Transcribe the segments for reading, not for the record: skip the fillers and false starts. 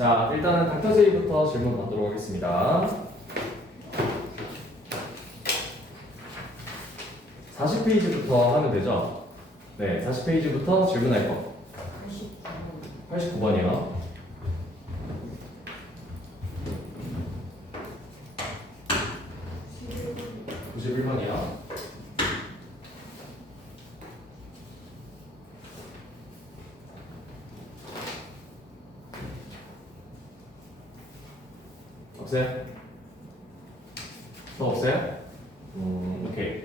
자, 일단은 닥터 제이부터 질문 받도록 하겠습니다. 40페이지부터 하면 되죠? 네, 40페이지부터 질문할 거. 89번이요. 91번이요. 없어요? 또 없어요? 오케이.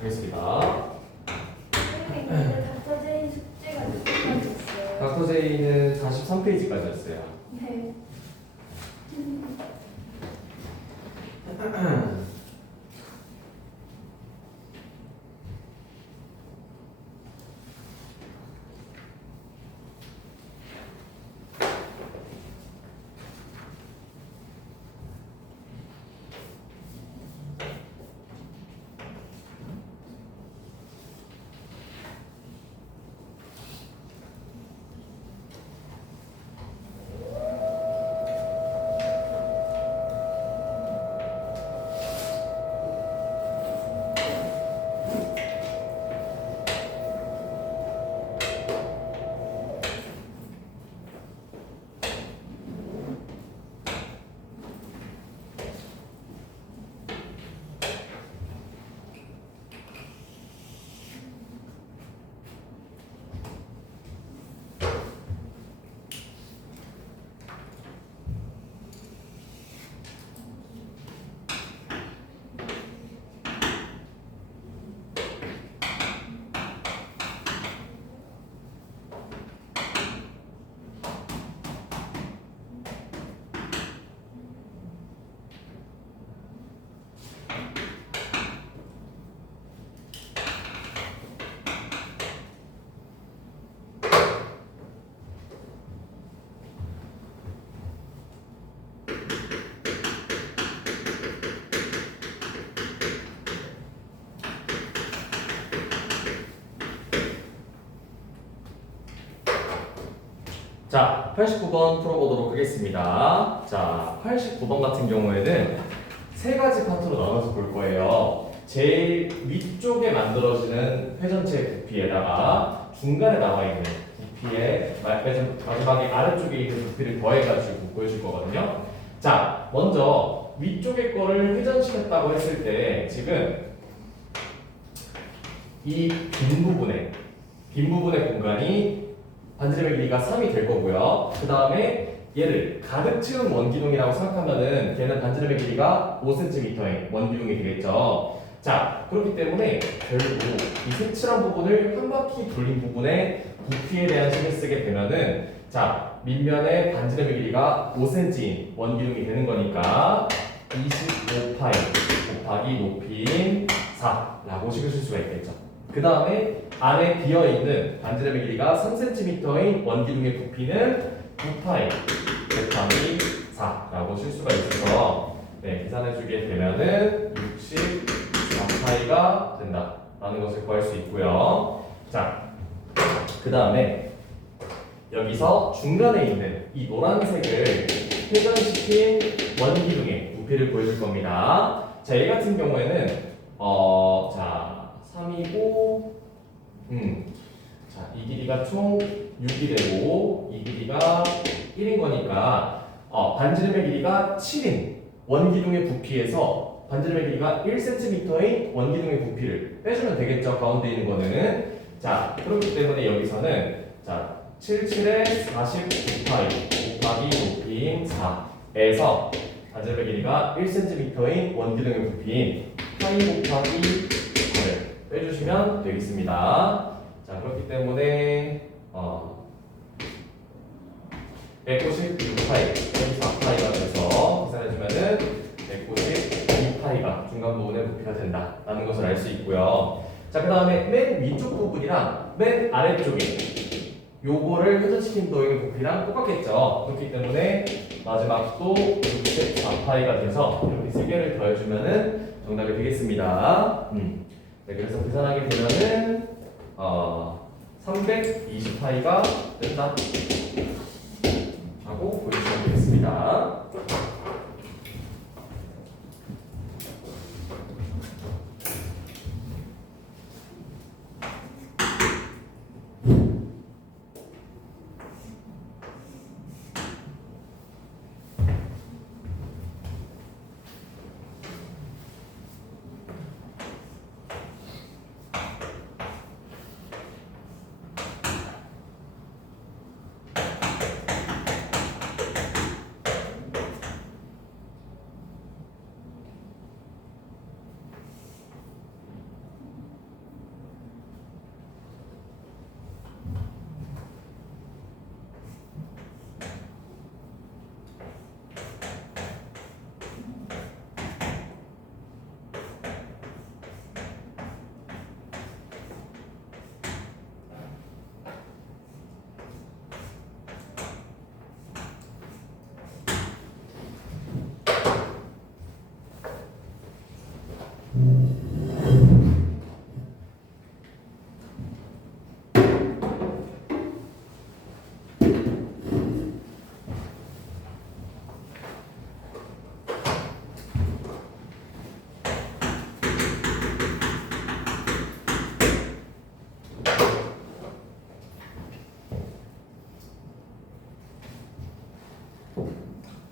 알겠습니다. 선생님, 닥터 제이 숙제가 몇 개까지 있어요? 닥터 제이는 43페이지까지였어요. 네. 자, 89번 풀어보도록 하겠습니다. 자, 89번 같은 경우에는 세 가지 파트로 나눠서 볼 거예요. 제일 위쪽에 만들어지는 회전체 부피에다가 중간에 나와 있는 부피에 마지막에 아래쪽에 있는 부피를 더해가지고 보여줄 거거든요. 자, 먼저 위쪽의 거를 회전시켰다고 했을 때 지금 이 빈 부분의 공간이 반지름의 길이가 3이 될 거고요. 그 다음에 얘를 가득 채운 원기둥이라고 생각하면은 걔는 반지름의 길이가 5cm의 원기둥이 되겠죠. 자, 그렇기 때문에 결국 이 색칠한 부분을 한 바퀴 돌린 부분에 부피에 대한 식을 쓰게 되면은 자, 밑면의 반지름의 길이가 5cm인 원기둥이 되는 거니까 25파이 곱하기 높이인 4라고 식을 쓸 수가 있겠죠. 그 다음에 안에 비어있는 반지름의 길이가 3cm인 원기둥의 부피는 9파이 곱하기 4라고 쓸 수가 있어서 네, 계산해주게 되면은 64파이가 된다라는 것을 구할 수 있고요. 자, 그 다음에 여기서 중간에 있는 이 노란색을 회전시킨 원기둥의 부피를 보여줄 겁니다. 자, 얘 같은 경우에는 자 3이고 자, 이 길이가 총 6이 되고 이 길이가 1인 거니까 반지름의 길이가 7인 원기둥의 부피에서 반지름의 길이가 1cm인 원기둥의 부피를 빼주면 되겠죠. 가운데 있는 거는. 자, 그렇기 때문에 여기서는 자 77에 49파이 곱하기 높이인 4에서 반지름의 길이가 1cm인 원기둥의 부피인 파이 곱하기 4를 빼주시면 되겠습니다. 자, 그렇기 때문에 196파이, 4파이가 돼서 계산해주면은 192파이가 중간 부분의 부피가 된다라는 것을 알 수 있고요. 자, 그 다음에 맨 위쪽 부분이랑 맨 아래쪽에 요거를 회전시킨 도형의 부피랑 똑같겠죠. 그렇기 때문에 마지막도 64파이가 돼서 이렇게 세 개를 더해주면은 정답이 되겠습니다. 네, 그래서 계산하게 되면은 320파이가 된다 하고 보여주시면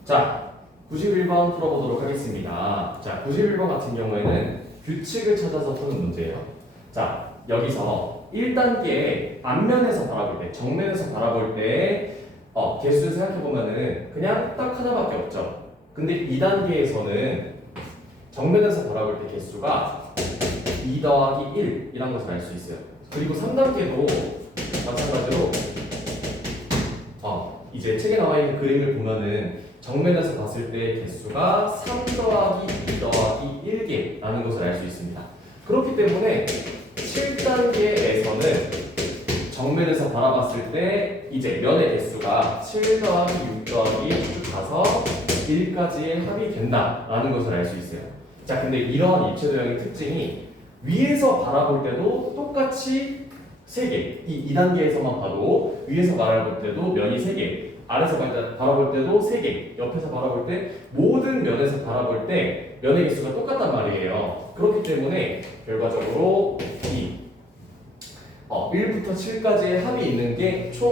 자, 91번 풀어보도록 하겠습니다. 자, 91번 같은 경우에는 규칙을 찾아서 푸는 문제예요. 자, 여기서 1단계 앞면에서 바라볼 때, 정면에서 바라볼 때 개수 생각해보면은 그냥 딱 하나밖에 없죠. 근데 2단계에서는 정면에서 바라볼 때 개수가 2 더하기 1이라는 것을 알 수 있어요. 그리고 3단계도 마찬가지로 이제 책에 나와 있는 그림을 보면은 정면에서 봤을 때 개수가 3 더하기 2 더하기 1개라는 것을 알 수 있습니다. 그렇기 때문에 7단계에서는 정면에서 바라봤을 때 이제 면의 개수가 7 더하기 6 더하기 1쭉 가서 1까지의 합이 된다라는 것을 알 수 있어요. 자, 근데 이러한 입체도형의 특징이 위에서 바라볼 때도 똑같이 3개, 이 2단계에서만 봐도 위에서 바라볼 때도 면이 3개, 아래서 바라볼 때도 3개, 옆에서 바라볼 때 모든 면에서 바라볼 때 면의 개수가 똑같단 말이에요. 그렇기 때문에 결과적으로 이 1부터 7까지의 합이 있는 게 총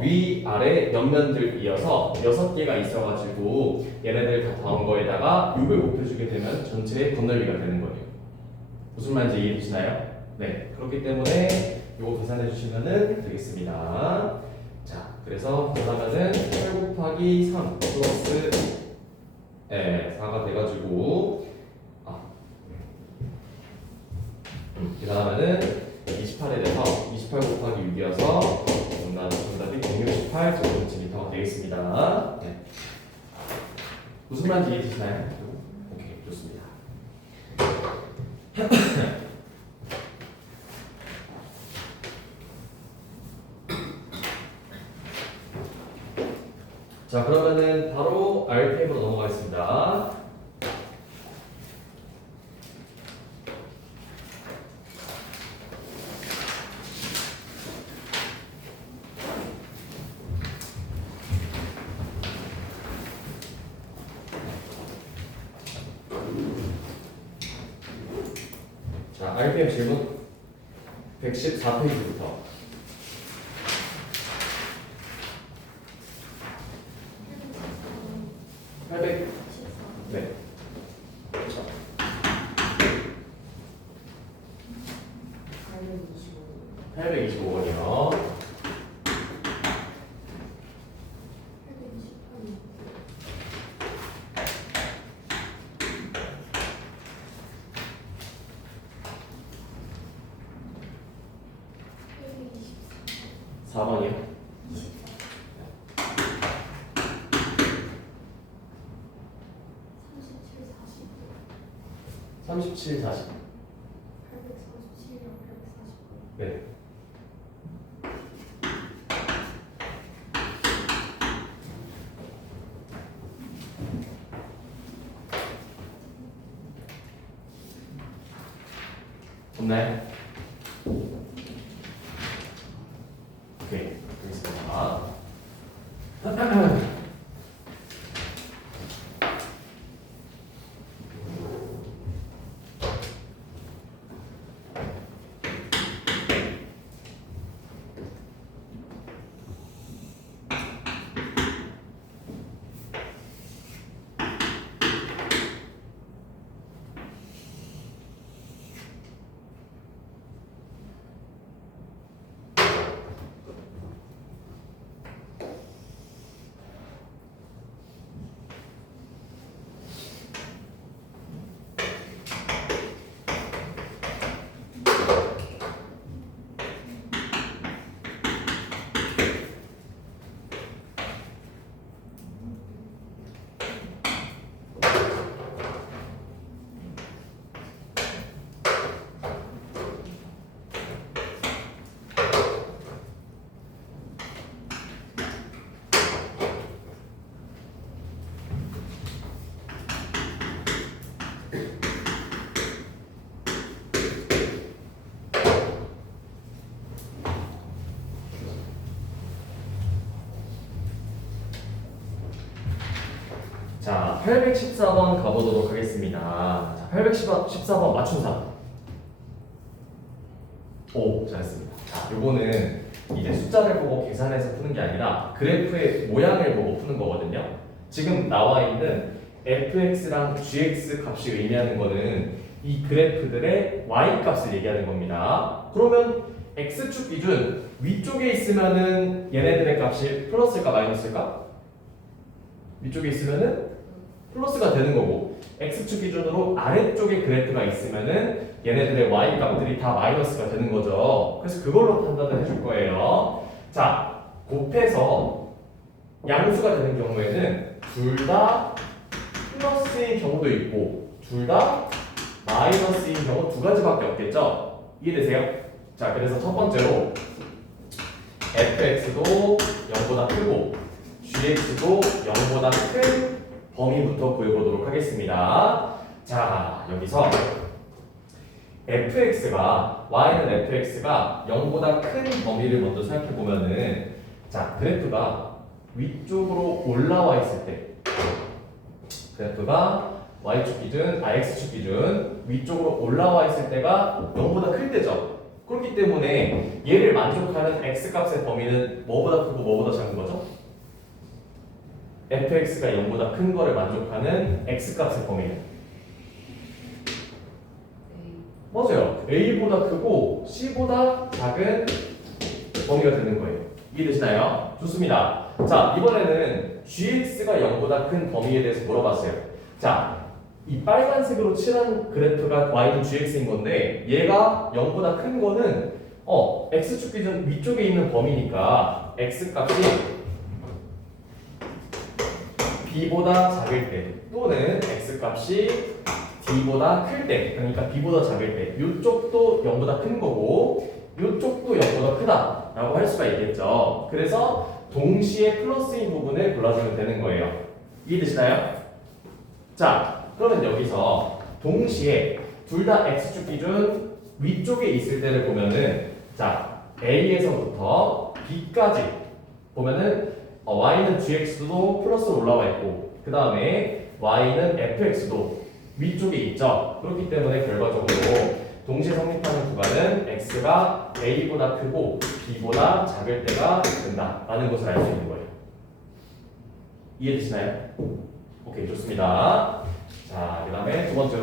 위아래 옆면들이어서 6개가 있어가지고 얘네들 다 더한 거에다가 6을 곱해주게 되면 전체의 건널비가 되는 거예요. 무슨 말인지 이해되시나요? 네, 그렇기 때문에 이거 계산해 주시면 되겠습니다. 자, 그래서 그러면은 8 곱하기 3 플러스 4가 돼가지고 계산하면은 28에 대해서 28 곱하기 6이어서 정답이 168제곱센티미터가 되겠습니다. 네. 무슨 말인지 이해되시나요? 오케이, 좋습니다. 자, 그러면은 바로 RPM으로 넘어가겠습니다. 자, RPM 질문 114페이지부터 800 네. 825번이요. 사 번이요 37, 40. 847이랑 840. 네. 없나요? 오케이, 알겠습니다. 자, 814번 가보도록 하겠습니다. 자, 814번 맞춤상. 오, 잘했습니다. 자, 요거는 이제 숫자를 보고 계산해서 푸는 게 아니라 그래프의 모양을 보고 푸는 거거든요. 지금 나와 있는 fx랑 gx 값이 의미하는 거는 이 그래프들의 y 값을 얘기하는 겁니다. 그러면 x축 기준 위쪽에 있으면은 얘네들의 값이 플러스일까 마이너스일까? 위쪽에 있으면은 플러스가 되는 거고 x축 기준으로 아래쪽에 그래프가 있으면은 얘네들의 y 값들이 다 마이너스가 되는 거죠. 그래서 그걸로 판단을 해줄 거예요. 자, 곱해서 양수가 되는 경우에는 둘 다 플러스인 경우도 있고 둘 다 마이너스인 경우 두 가지밖에 없겠죠? 이해되세요? 자, 그래서 첫 번째로 fx도 0보다 크고 gx도 0보다 큰 범위부터 구해보도록 하겠습니다. 자, 여기서 y는 fx가 0보다 큰 범위를 먼저 생각해 보면은 자, 그래프가 위쪽으로 올라와 있을 때 그래프가 y축 기준, x축 기준 위쪽으로 올라와 있을 때가 0보다 클 때죠. 그렇기 때문에 얘를 만족하는 x값의 범위는 뭐보다 크고 뭐보다 작은 거죠? fx가 0보다 큰 거를 만족하는 x값의 범위는 맞아요. a보다 크고 c보다 작은 범위가 되는 거예요. 이해되시나요? 좋습니다. 자, 이번에는 gx가 0보다 큰 범위에 대해서 물어봤어요. 자, 이 빨간색으로 칠한 그래프가 y는 gx인 건데 얘가 0보다 큰 거는 x축 기준 위쪽에 있는 범위니까 x값이 b보다 작을 때 또는 x값이 d보다 클 때, 그러니까 b보다 작을 때 이쪽도 0보다 큰 거고 이쪽도 0보다 크다라고 할 수가 있겠죠. 그래서 동시에 플러스인 부분을 골라주면 되는 거예요. 이해되시나요? 자, 그러면 여기서 동시에 둘 다 x축 기준 위쪽에 있을 때를 보면은 자, a에서부터 b까지 보면은 y는 gx도 플러스로 올라와 있고 그 다음에 y는 fx도 위쪽에 있죠. 그렇기 때문에 결과적으로 동시에 성립하는 구간은 x가 a보다 크고 b보다 작을 때가 된다라는 것을 알 수 있는 거예요. 이해되시나요? 오케이, 좋습니다. 자, 그 다음에 두 번째로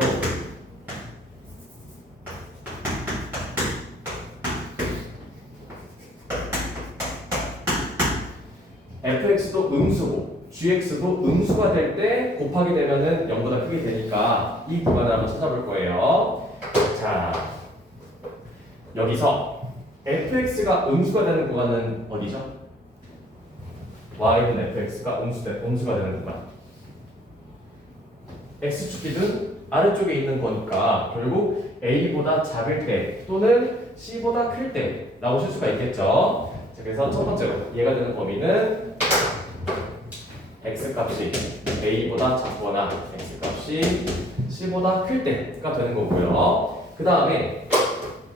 fx도 음수고 gx도 음수가 될 때 곱하게 되면은 0보다 크게 되니까 이 구간을 한번 찾아볼 거예요. 자, 여기서 fx가 음수가 되는 구간은 어디죠? y는 fx가 음수가 되는 구간. x축 기준 아래쪽에 있는 거니까 결국 a보다 작을 때 또는 c보다 클 때라고 쓸 수가 있겠죠. 자, 그래서 첫 번째로 얘가 되는 범위는 x값이 a보다 작거나 x값이 c보다 클 때가 되는 거고요. 그 다음에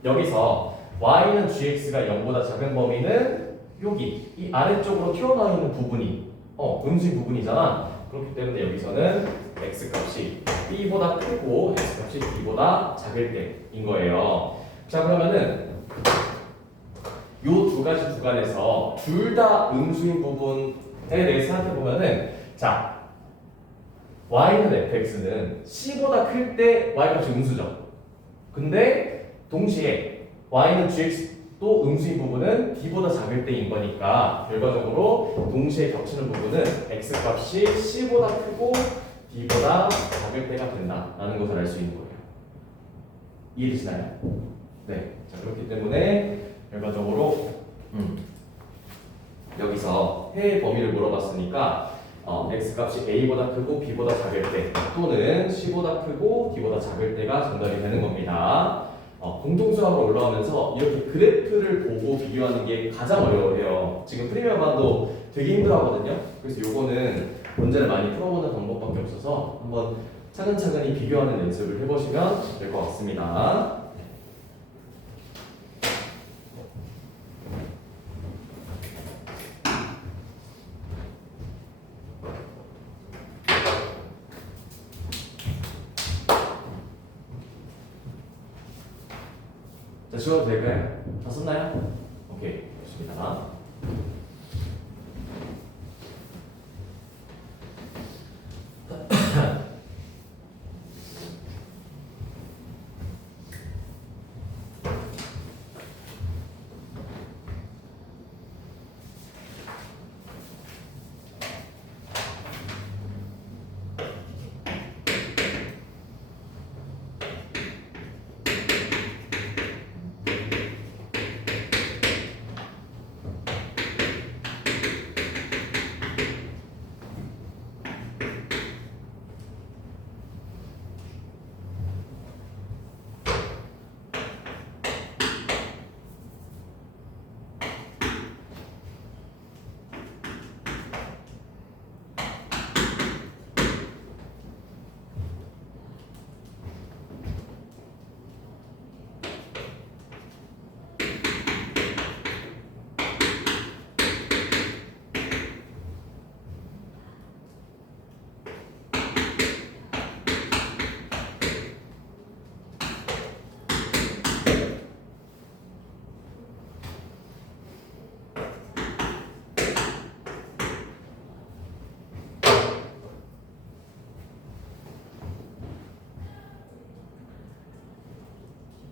여기서 y는 gx가 0보다 작은 범위는 여기 이 아래쪽으로 튀어나와 있는 부분이 음수인 부분이잖아. 그렇기 때문에 여기서는 x값이 b보다 크고 x값이 b보다 작을 때인 거예요. 자, 그러면은 요 두 가지 구간에서 둘 다 음수인 부분에 대해서 생각해 보면은 자, y는 fx는 c보다 클 때 y값이 음수죠. 근데 동시에 y는 gx도 음수인 부분은 d보다 작을 때인 거니까 결과적으로 동시에 겹치는 부분은 x값이 c보다 크고 d보다 작을 때가 된다라는 것을 알 수 있는 거예요. 이해되시나요? 네. 자, 그렇기 때문에 결과적으로 여기서 해의 범위를 물어봤으니까 x값이 a보다 크고 b보다 작을 때 또는 c보다 크고 d보다 작을 때가 정답이 되는 겁니다. 공통수학으로 올라오면서 이렇게 그래프를 보고 비교하는 게 가장 어려워요. 지금 프리미어반도 되게 힘들어하거든요. 그래서 요거는 문제를 많이 풀어보는 방법밖에 없어서 한번 차근차근히 비교하는 연습을 해보시면 될 것 같습니다. 자, 지워도 될까요? 다 썼나요? 오케이, 좋습니다.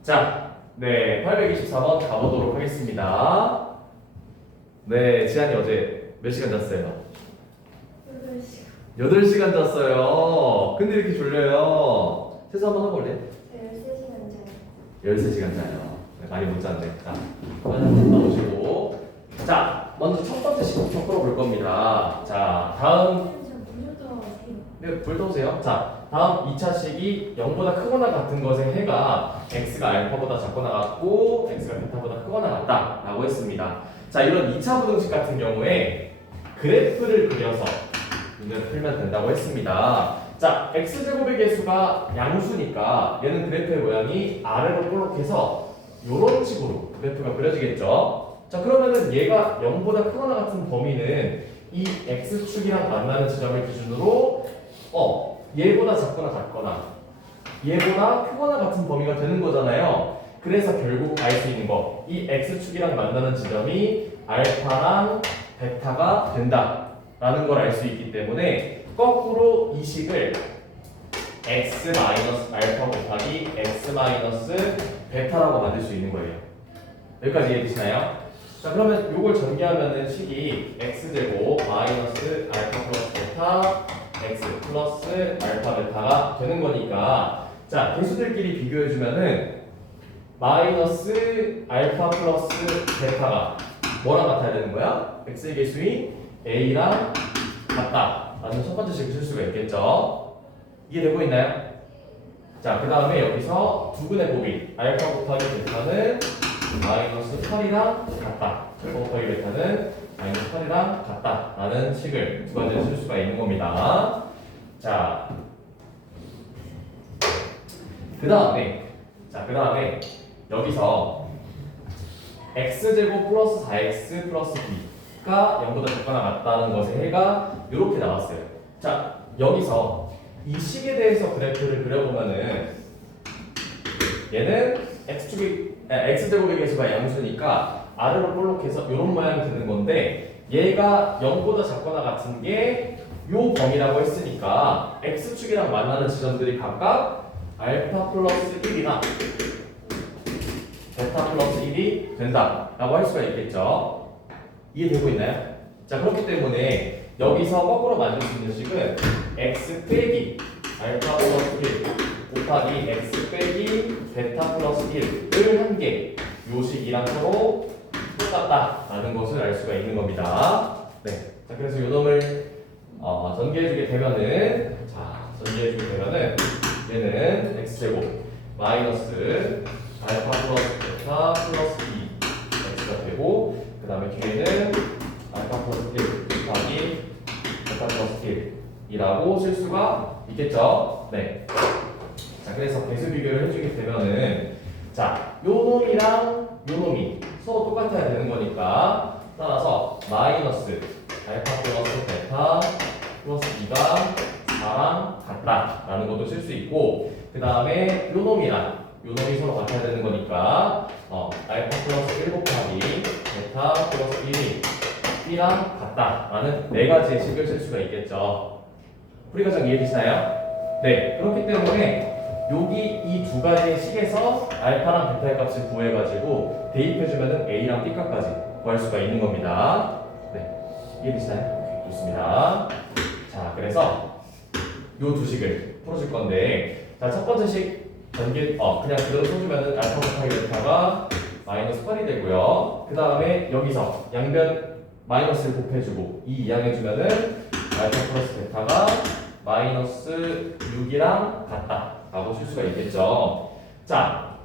자, 네, 824번 가보도록 하겠습니다. 네, 지한이 어제 몇 시간 잤어요? 8시간. 8시간 잤어요. 근데 이렇게 졸려요. 세수 한번 하고 올래? 13시간 자요. 13시간 자요. 네, 많이 못 잤네. 자, 한번 나오시고. 자, 먼저 첫 번째 식부터 풀어볼 겁니다. 자, 다음. 물도 하세요. 네, 불 떠오세요. 자, 다음 2차 식이 0보다 크거나 같은 것의 해가 x가 알파보다 작거나 같고 x가 베타보다 크거나 같다 라고 했습니다. 자, 이런 2차 부등식 같은 경우에 그래프를 그려서 문제를 풀면 된다고 했습니다. 자, x제곱의 개수가 양수니까 얘는 그래프의 모양이 아래로 볼록해서 이런 식으로 그래프가 그려지겠죠. 자, 그러면은 얘가 0보다 크거나 같은 범위는 이 x축이랑 만나는 지점을 기준으로 얘보다 작거나 같거나 얘보다 크거나 같은 범위가 되는 거잖아요. 그래서 결국 알 수 있는 거, 이 x축이랑 만나는 지점이 알파랑 베타가 된다라는 걸 알 수 있기 때문에 거꾸로 이 식을 x 마이너스 알파 곱하기 x 마이너스 베타라고 만들 수 있는 거예요. 여기까지 이해되시나요? 자, 그러면 이걸 전개하면은 식이 x제곱 마이너스 알파 플러스 베타 x 플러스 알파 베타가 되는 거니까, 자, 개수들끼리 비교해주면은 마이너스 알파 플러스 베타가 뭐랑 같아야 되는 거야? x의 개수인 a랑 같다 라는 첫 번째 식을 쓸 수가 있겠죠. 이해되고 있나요? 자, 그 다음에 여기서 두근의 곱인 알파 곱하기 베타는 마이너스 8이랑 같다. 알파 곱하기 베타는 마이너스 8이랑 같다 라는 식을 두 가지를 쓸 수가 있는 겁니다. 자, 그 다음에 여기서 x제곱 플러스 4x 플러스 b가 0보다 작거나 같다는 것의 해가 이렇게 나왔어요. 자, 여기서 이 식에 대해서 그래프를 그려보면은 얘는 x제곱의 개수가 양수니까 아래로 볼록해서 이런 모양이 되는 건데, 얘가 0보다 작거나 같은 게 요 범위라고 했으니까 x축이랑 만나는 지점들이 각각 알파 플러스 1이나 베타 플러스 1이 된다라고 할 수가 있겠죠. 이해되고 있나요? 자, 그렇기 때문에 여기서 거꾸로 만들 수 있는 식은 x 빼기 알파 플러스 1 곱하기 x 빼기 베타 플러스 1을 한 개, 요 식이랑 서로 똑같다라는 것을 알 수가 있는 겁니다. 네. 자, 그래서 요 놈을 전개해주게 되면은, 얘는 x제곱 마이너스 알파 플러스 베타 플러스 2 x가 되고, 그 다음에 뒤에는 알파 플러스 1 곱하기 베타 플러스 1이라고 쓸 수가 있겠죠. 네. 자, 그래서 개수 비교를 해주게 되면은, 자, 요 놈이랑 요 놈이 서로 똑같아야 되는 거니까, 따라서 마이너스 알파 플러스 베타 플러스 2가 4랑 같다라는 것도 쓸 수 있고, 그 다음에 요 놈이랑 요 놈이 서로 같아야 되는 거니까 알파 플러스 1 곱하기 베타 플러스 1이 b랑 같다라는 네 가지의 식을 쓸 수가 있겠죠. 풀이 과정 이해되시나요? 네, 그렇기 때문에 여기 이 두 가지의 식에서 알파랑 베타의 값을 구해가지고 대입해주면은 a랑 b 값까지 구할 수가 있는 겁니다. 네, 이해되시나요? 좋습니다. 자, 그래서 요 두 식을 풀어줄 건데, 자, 첫 번째 식 전개 그냥 그대로 써주면은 알파 곱하기 베타가 마이너스 8이 되고요. 그 다음에 여기서 양변 마이너스를 곱해주고 2 이항해주면은 알파 플러스 베타가 마이너스 6이랑 같다라고 쓸 수가 있겠죠. 자,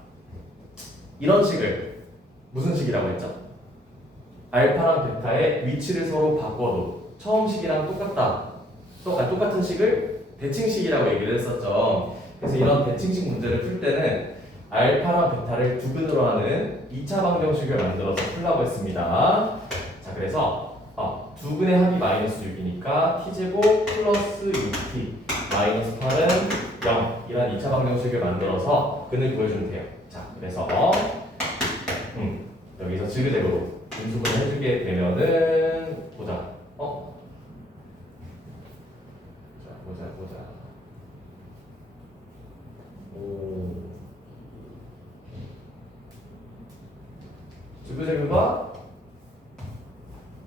이런 식을 무슨 식이라고 했죠? 알파랑 베타의 위치를 서로 바꿔도 처음 식이랑 똑같은 식을 대칭식이라고 얘기를 했었죠. 그래서 이런 대칭식 문제를 풀 때는 알파랑 베타를 두근으로 하는 2차 방정식을 만들어서 풀라고 했습니다. 자, 그래서 두근의 합이 마이너스 6이니까 t제곱 플러스 6t 마이너스 8은 0 이런 2차 방정식을 만들어서 근을 구해주면 돼요. 자, 그래서 여기서 지그재그로 분수분을 해주게 되면은 보자. 보자.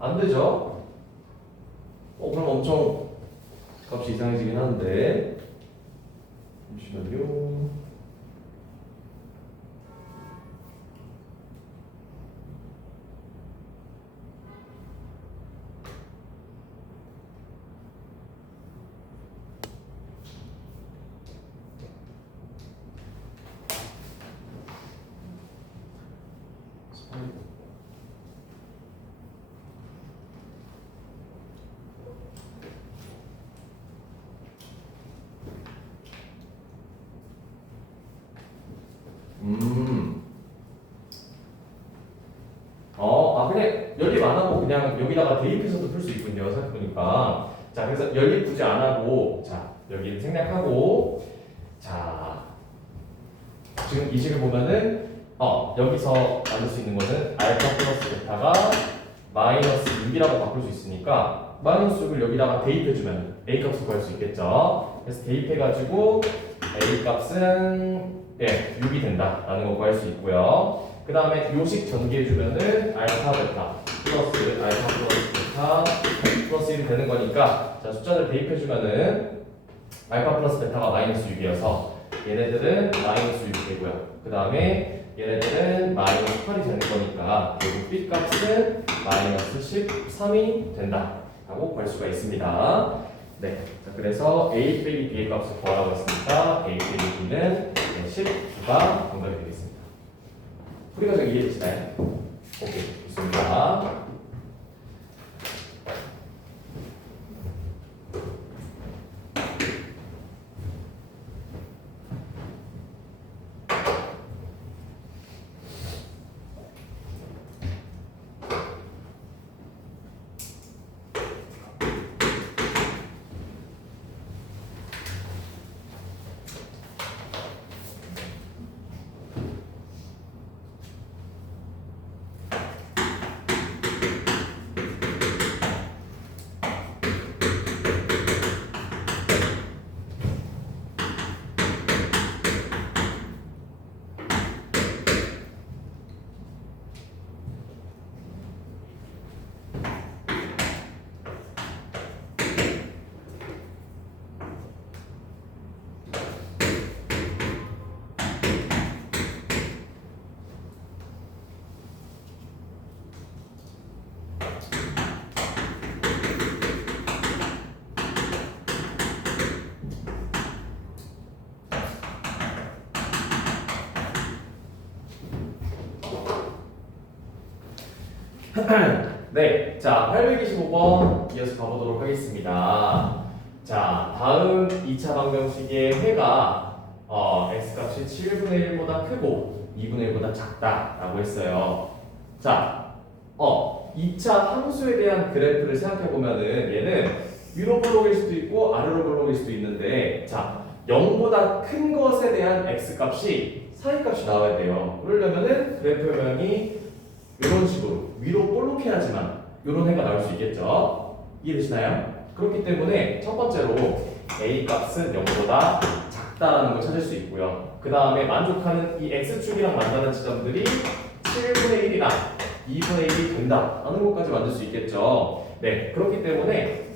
안 되죠? 그럼 엄청 값이 이상해지긴 하는데. 잠시만요. 그냥 연립 안 하고 그냥 여기다가 대입해서도 풀 수 있군요. 생각해보니까. 자, 그래서 연립 굳이 안 하고, 자, 여기를 생략하고, 자, 지금 이 식을 보면은, 여기서 만들 수 있는 거는 알파 플러스 베타가 마이너스 6이라고 바꿀 수 있으니까, 마이너스 6을 여기다가 대입해주면 A 값을 구할 수 있겠죠. 그래서 대입해가지고, A 값은 6이 된다라는 거 구할 수 있고요. 그 다음에 요식 전개해주면은 알파 베타 플러스 알파 플러스 베타 플러스 1이 되는 거니까 자 숫자를 대입해주면은 알파 플러스 베타가 마이너스 6이어서 얘네들은 마이너스 6이 되고요. 그 다음에 얘네들은 마이너스 8이 되는 거니까 결국 B 값은 마이너스 13이 된다 라고 구할 수가 있습니다. 네, 자, 그래서 A 빼기 B의 값을 구하라고 했으니까 A 빼기 B는 19가 정답이 되겠습니다. 우리가 좀 이해되시나요? 오케이, 좋습니다. 네, 자 825번 이어서 가보도록 하겠습니다. 자, 다음 2차 방정식의 회가 x값이 7분의 1보다 크고 2분의 1보다 작다라고 했어요. 자, 2차 함수에 대한 그래프를 생각해 보면은 얘는 위로 볼록일 수도 있고 아래로 볼록일 수도 있는데, 자 0보다 큰 것에 대한 x값이 사이값이 나와야 돼요. 그러려면은 그래프 모양이 이런 식으로 위로 볼록해야지만 이런 해가 나올 수 있겠죠. 이해되시나요? 그렇기 때문에 첫 번째로 A 값은 0보다 작다라는 걸 찾을 수 있고요. 그 다음에 만족하는 이 x축이랑 만나는 지점들이 7분의 1이랑 2분의 1이 된다라는 것까지 만들 수 있겠죠. 네, 그렇기 때문에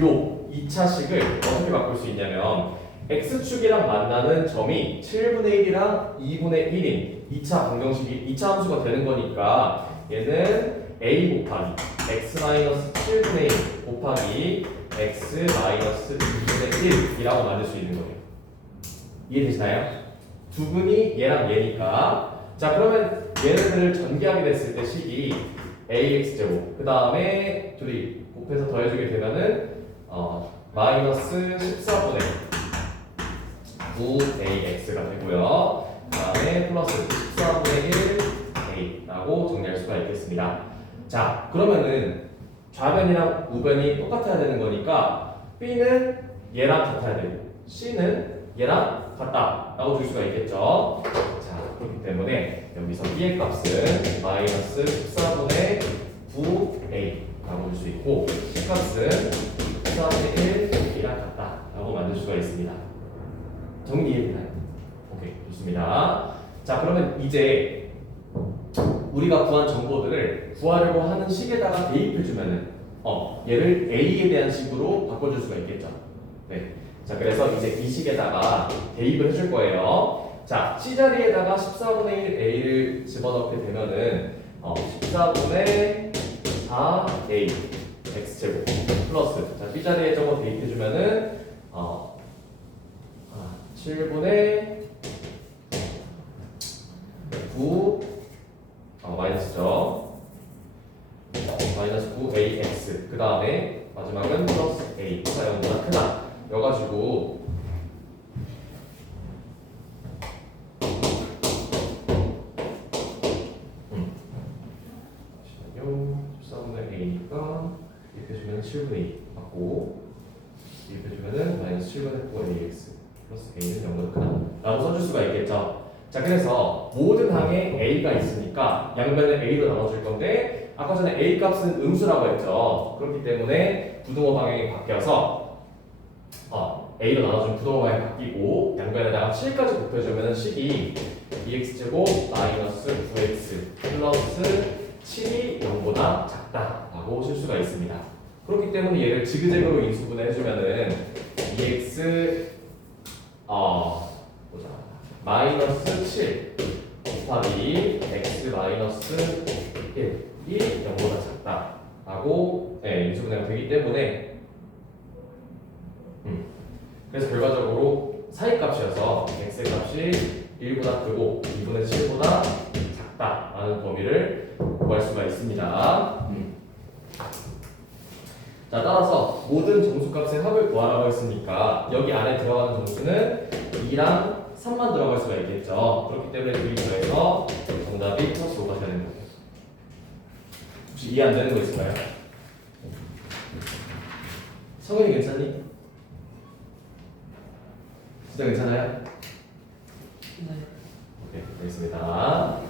요 2차식을 어떻게 바꿀 수 있냐면 x축이랑 만나는 점이 7분의 1이랑 2분의 1인 2차 방정식이 2차 함수가 되는 거니까 얘는 a 곱하기 x-7분의 1 곱하기 x-2분의 1이라고 만들 수 있는 거예요. 이해되시나요? 두 분이 얘랑 얘니까. 자, 그러면 얘네들을 전개하게 됐을 때 식이 ax제곱 그 다음에 둘이 곱해서 더해주게 되면은 마이너스 14분의 9ax가 되고요. 그 다음에 플러스 14분의 1a라고 정리할 수가 있겠습니다. 자, 그러면은 좌변이랑 우변이 똑같아야 되는 거니까 b는 얘랑 같아야 되고 c는 얘랑 같다라고 줄 수가 있겠죠. 자, 그렇기 때문에 여기서 b의 값은 마이너스 14분의 9a라고 줄 수 있고 c 값은 14분의 1이랑 같다라고 만들 수가 있습니다. 정리 이해되나요? 오케이, 좋습니다. 자, 그러면 이제 우리가 구한 정보들을 구하려고 하는 식에다가 대입해주면은 얘를 A에 대한 식으로 바꿔줄 수가 있겠죠. 네. 자, 그래서 이제 이 식에다가 대입을 해줄 거예요. 자, C 자리에다가 14분의 1 A를 집어넣게 되면은 14분의 4A X제곱 플러스 자, B 자리에 저거 대입해주면은 7분의 9 마이너스죠. 마이너스 9AX 그 다음에 마지막은 플러스 A 가 0보다 크다 여가지고 잠시만요. 14분의 A니까 이렇게 해주면 7분의 2 맞고 이렇게 해주면은 마이너스 7분의 9AX 플러스 A는 0보다 크다 라고 써줄 수가 있겠죠. 자, 그래서 모든 항에 A가 있으니까 양변을 A로 나눠줄 건데 아까 전에 A 값은 음수라고 했죠. 그렇기 때문에 부등호 방향이 바뀌어서 A로 나눠주면 부등호 방향이 바뀌고 양변에다가 7까지 곱해주면 식이 2x제곱 마이너스 9x 플러스 7이 0보다 작다라고 실 수가 있습니다. 그렇기 때문에 얘를 지그재그로 인수분해 해주면은 2x 보자 마이너스 7 곱하기 x 마이너스 1이 0보다 작다라고 인수분해가 되기 때문에 그래서 결과적으로 사이값이어서 x의 값이 1보다 크고 2분의 7보다 작다라는 범위를 구할 수가 있습니다. 자, 따라서 모든 정수값의 합을 구하라고 했으니까 여기 안에 들어가는 정수는 2랑 3만 들어갈 수가 있겠죠. 그렇기 때문에 둘이 더해서 정답이 플러스 5가 되는 거예요. 혹시 이해 안 되는 거 있을까요? 성현이 괜찮니? 진짜 괜찮아요? 네. 오케이, 알겠습니다.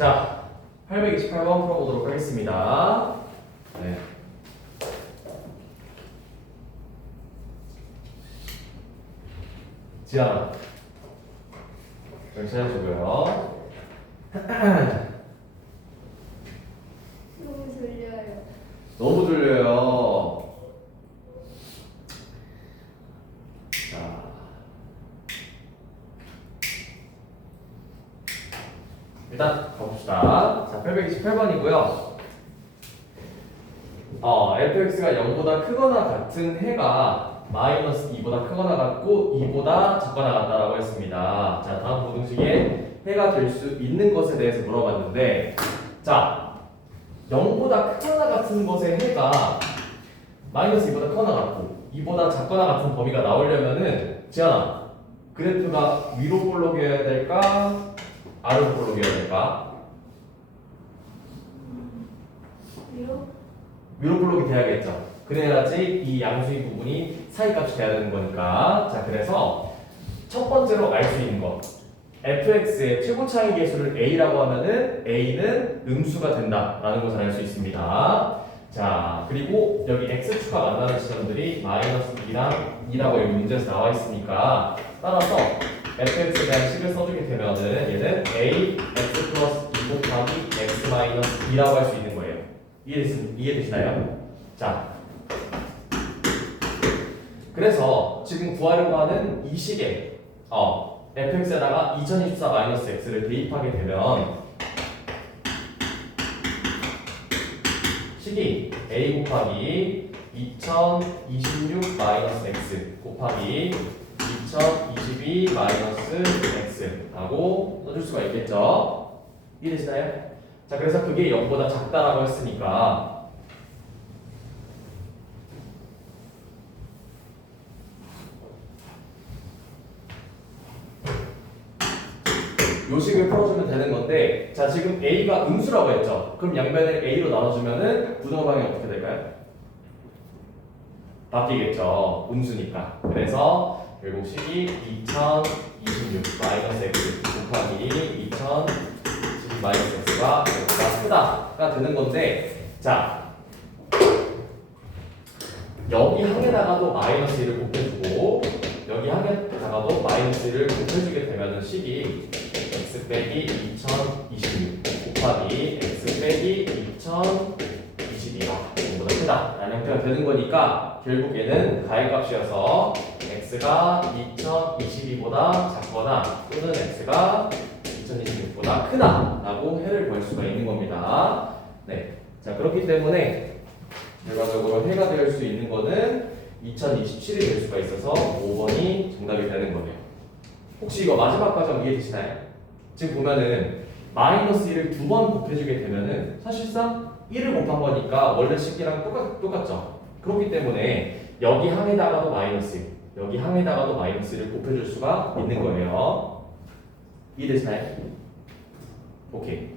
자, 828번 풀어보도록 하겠습니다. 네. 지아, 좀 찾아주고요. 너무 졸려요. 너무 졸려요. 자, 일단 가봅시다. 자, 828번이고요. fx가 0보다 크거나 같은 해가 마이너스 2보다 크거나 같고 2보다 작거나 같다라고 했습니다. 자, 다음 보등식에 해가 될 수 있는 것에 대해서 물어봤는데, 자, 0보다 크거나 같은 것의 해가 마이너스 2보다 커나 같고 2보다 작거나 같은 범위가 나오려면은 지연아 그래프가 위로 볼록이어야 될까? 아래로 볼록이어야 될까? 위로? 위로 볼록이 돼야겠죠. 그래야지 이 양수인 부분이 사이값이 돼야 되는 거니까. 자, 그래서 첫 번째로 알 수 있는 거. fx의 최고 차이 계수를 a라고 하면은 a는 음수가 된다라는 것을 알 수 있습니다. 자, 그리고 여기 x축과 만나는 지점들이 마이너스 2랑 2라고 여기 문제에서 나와 있으니까 따라서 fx에 대한 식을 써주게 되면은 얘는 a x 플러스 2 곱하기 x 마이너스 2라고 할 수 있는 거예요. 이해되시나요? 자, 그래서 지금 구하려고 하는 이 식에 fx에다가 2024-x를 대입하게 되면 식이 a 곱하기 2026-x 곱하기 2022-x라고 써줄 수가 있겠죠? 이해되시나요? 자, 그래서 그게 0보다 작다라고 했으니까 요식을 풀어주면 되는 건데, 자, 지금 a가 음수라고 했죠? 그럼 양변을 a로 나눠주면은 부등호 방향이 어떻게 될까요? 바뀌겠죠. 음수니까. 그래서 결국 식이 2026-x 곱하기 2022-x가 보다 크다가 되는 건데, 자, 여기 항에다가도 마이너스 1을 곱해주고 여기 항에다가도 마이너스 1을 곱해주게 되면은 식이 x 빼기 2026 곱하기 x 빼기 2022가 보다 크다 라는 형태가 되는 거니까 결국 얘는 가액값이어서 x가 2022보다 작거나 또는 x가 2026보다 크다 라고 해를 구할 수가 있는 겁니다. 네, 자, 그렇기 때문에 결과적으로 해가 될 수 있는 거는 2027이 될 수가 있어서 5번이 정답이 되는 거네요. 혹시 이거 마지막 과정 이해되시나요? 지금 보면은 마이너스 1을 두 번 곱해주게 되면은 사실상 1을 곱한 거니까 원래 식이랑 똑같죠? 그렇기 때문에 여기 항에다가도 마이너스 1, 여기 항에다가도 마이너스 1을 곱해줄 수가 있는 거예요. 이해되시나요? 오케이.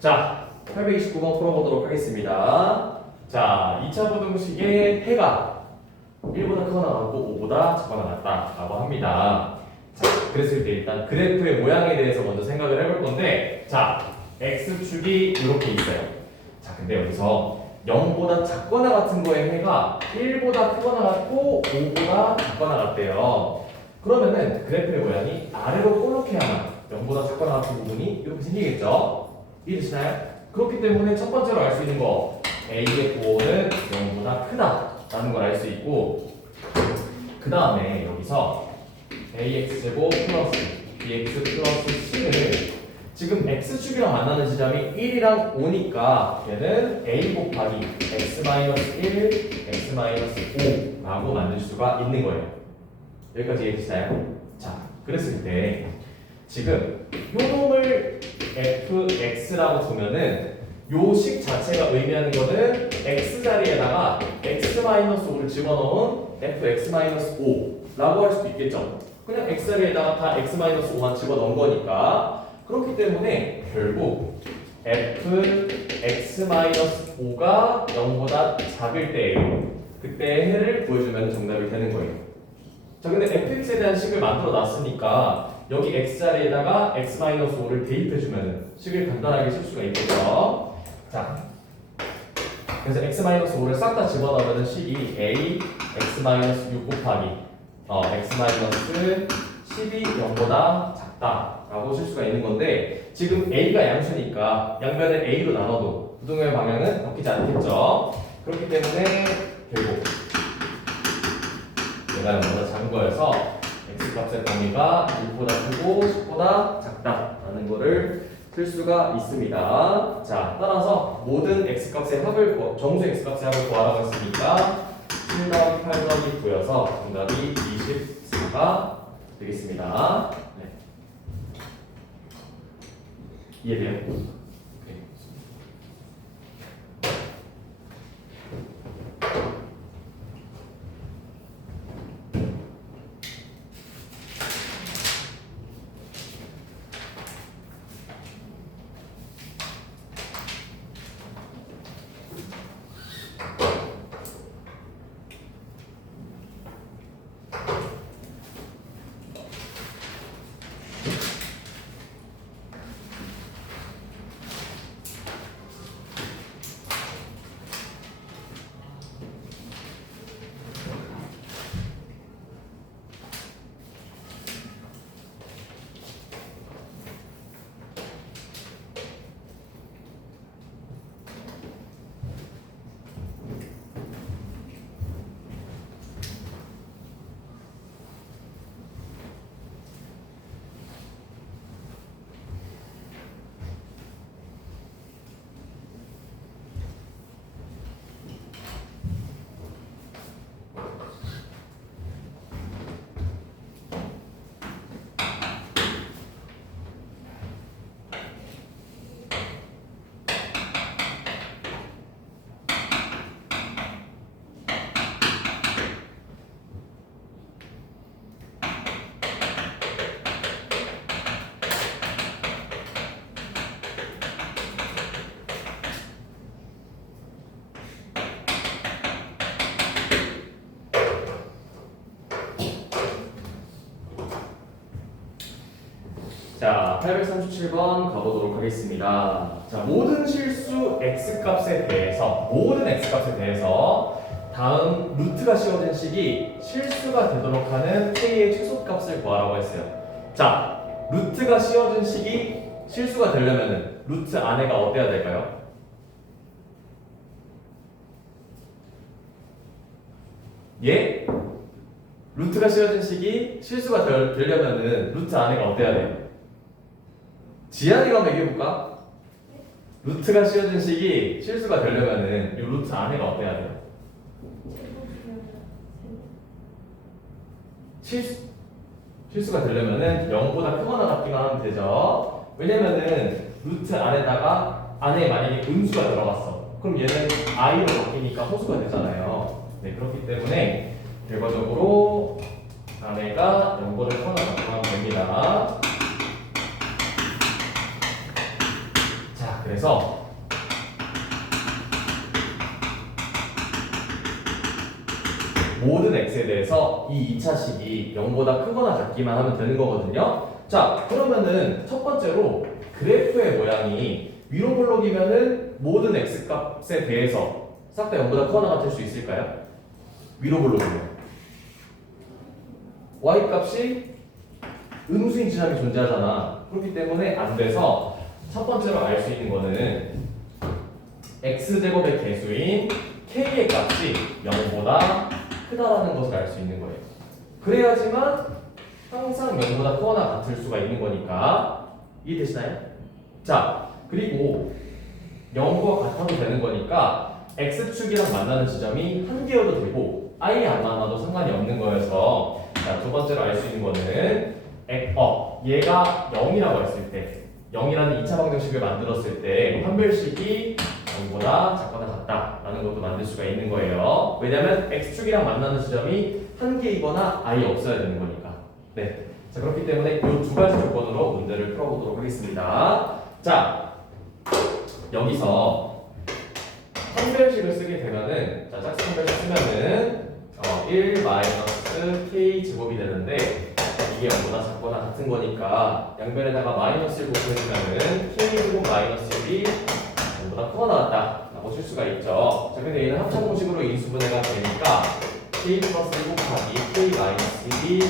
자, 829번 풀어보도록 하겠습니다. 자, 2차 부등식의 해가 1보다 크거나 같고 5보다 작거나 같다라고 합니다. 자, 그랬을 때 일단 그래프의 모양에 대해서 먼저 생각을 해볼 건데, 자, x축이 이렇게 있어요. 자, 근데 여기서 0보다 작거나 같은 거의 해가 1보다 크거나 같고 5보다 작거나 같대요. 그러면은 그래프의 모양이 아래로 볼록해야만 0보다 작거나 같은 부분이 이렇게 생기겠죠? 이해되시나요? 그렇기 때문에 첫 번째로 알 수 있는 거 a의 부호는 0보다 크다라는 걸 알 수 있고, 그 다음에 여기서 ax제곱 플러스 bx 플러스 c를 지금 x축이랑 만나는 지점이 1이랑 5니까 얘는 a 곱하기 x-1, x-5라고 만들 수가 있는 거예요. 여기까지 이해되시나요? 자, 그랬을 때 지금 요 놈을 fx라고 두면은 요 식 자체가 의미하는 거는 x 자리에다가 x-5를 집어넣은 fx-5라고 할 수도 있겠죠. 그냥 x 자리에다가 다 x-5만 집어넣은 거니까. 그렇기 때문에 결국 fx-5가 0보다 작을 때예요. 그때 해를 구해주면 정답이 되는 거예요. 자, 근데 fx에 대한 식을 만들어 놨으니까 여기 x 자리에다가 x-5를 대입해주면 식을 간단하게 쓸 수가 있겠죠. 자, 그래서 x-5를 싹 다 집어넣으면 식이 a x-6 곱하기 x-10이 0보다 작다라고 쓸 수가 있는 건데, 지금 a가 양수니까 양면을 a로 나눠도 부등호의 방향은 바뀌지 않겠죠. 그렇기 때문에 결국 얘가 0보다 작은 거여서 x값의 범위가 1보다 크고 10보다 작다라는 거를 쓸 수가 있습니다. 자, 따라서 모든 x값의 합을 정수 x값의 합을 구하라고 했으니까 7 더하기 8 더하기 9여서 정답이 24가 되겠습니다. 네. 이해돼요? 오케이. 자, 837번 가보도록 하겠습니다. 자, 모든 x값에 대해서 다음 루트가 씌워진 식이 실수가 되도록 하는 k의 최소값을 구하라고 했어요. 자, 루트가 씌워진 식이 실수가 되려면은 루트 안에가 어때야 될까요? 예? 루트가 씌워진 식이 실수가 되려면은 루트 안에가 어때야 돼요? 지한이가 한번 얘기해볼까? 루트가 씌워진 식이 실수가 되려면은 이 루트 안에가 어때야 돼요? 실수가 되려면은 0보다 크거나 같기만 하면 되죠. 왜냐면은 루트 안에다가 안에 만약에 음수가 들어갔어. 그럼 얘는 i로 바뀌니까 호수가 되잖아요. 네, 그렇기 때문에 결과적으로 안에가 0보다 크거나 같기만 하면 됩니다. 자, 그래서 대해서 모든 x에 대해서 이 2차식이 0보다 크거나 같기만 하면 되는 거거든요. 자, 그러면은 첫 번째로 그래프의 모양이 위로 볼록이면은 모든 x 값에 대해서 싹 다 0보다 크거나 같을 수 있을까요? 위로 볼록이면 y 값이 음수인 지점이 존재하잖아. 그렇기 때문에 안 돼서 첫 번째로 알 수 있는 거는 x제곱의 개수인 k의 값이 0보다 크다라는 것을 알 수 있는 거예요. 그래야지만 항상 0보다 크거나 같을 수가 있는 거니까. 이해되시나요? 자, 그리고 0과 같아도 되는 거니까 x축이랑 만나는 지점이 한 개여도 되고 아예 안 만나도 상관이 없는 거여서, 자, 두 번째로 알 수 있는 거는 얘가 0이라고 했을 때, 0이라는 2차 방정식을 만들었을 때 판별식이 0보다 작거나 같다라는 것도 만들 수가 있는 거예요. 왜냐면 x축이랑 만나는 지점이 한 개이거나 아예 없어야 되는 거니까. 네. 자, 그렇기 때문에 이 두 가지 조건으로 문제를 풀어보도록 하겠습니다. 자, 여기서 판별식을 쓰게 되면은, 자, 짝수 판별식 쓰면은 1 마이너스 k 제곱이 되는데 이게 0보다 작거나 같은 거니까 양변에다가 마이너스를 곱해주면은 k 제곱 마이너스 1이 0보다 크거나 같다라고 칠 수가 있죠. 자, 근데 얘는 합차 공식으로 인수분해가 되니까 k 플러스 1 곱하기 k 마이너스 1이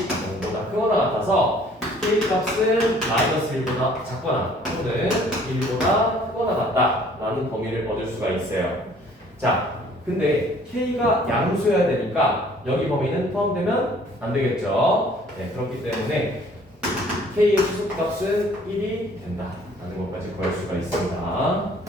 0보다 크거나 같아서 k 값은 마이너스 1보다 작거나 또는 1보다 크거나 같다라는 범위를 얻을 수가 있어요. 자, 근데 k가 양수여야 되니까 여기 범위는 포함되면 안 되겠죠. 네, 그렇기 때문에 k의 수속값은 1이 된다라는 것까지 구할 수가 있습니다.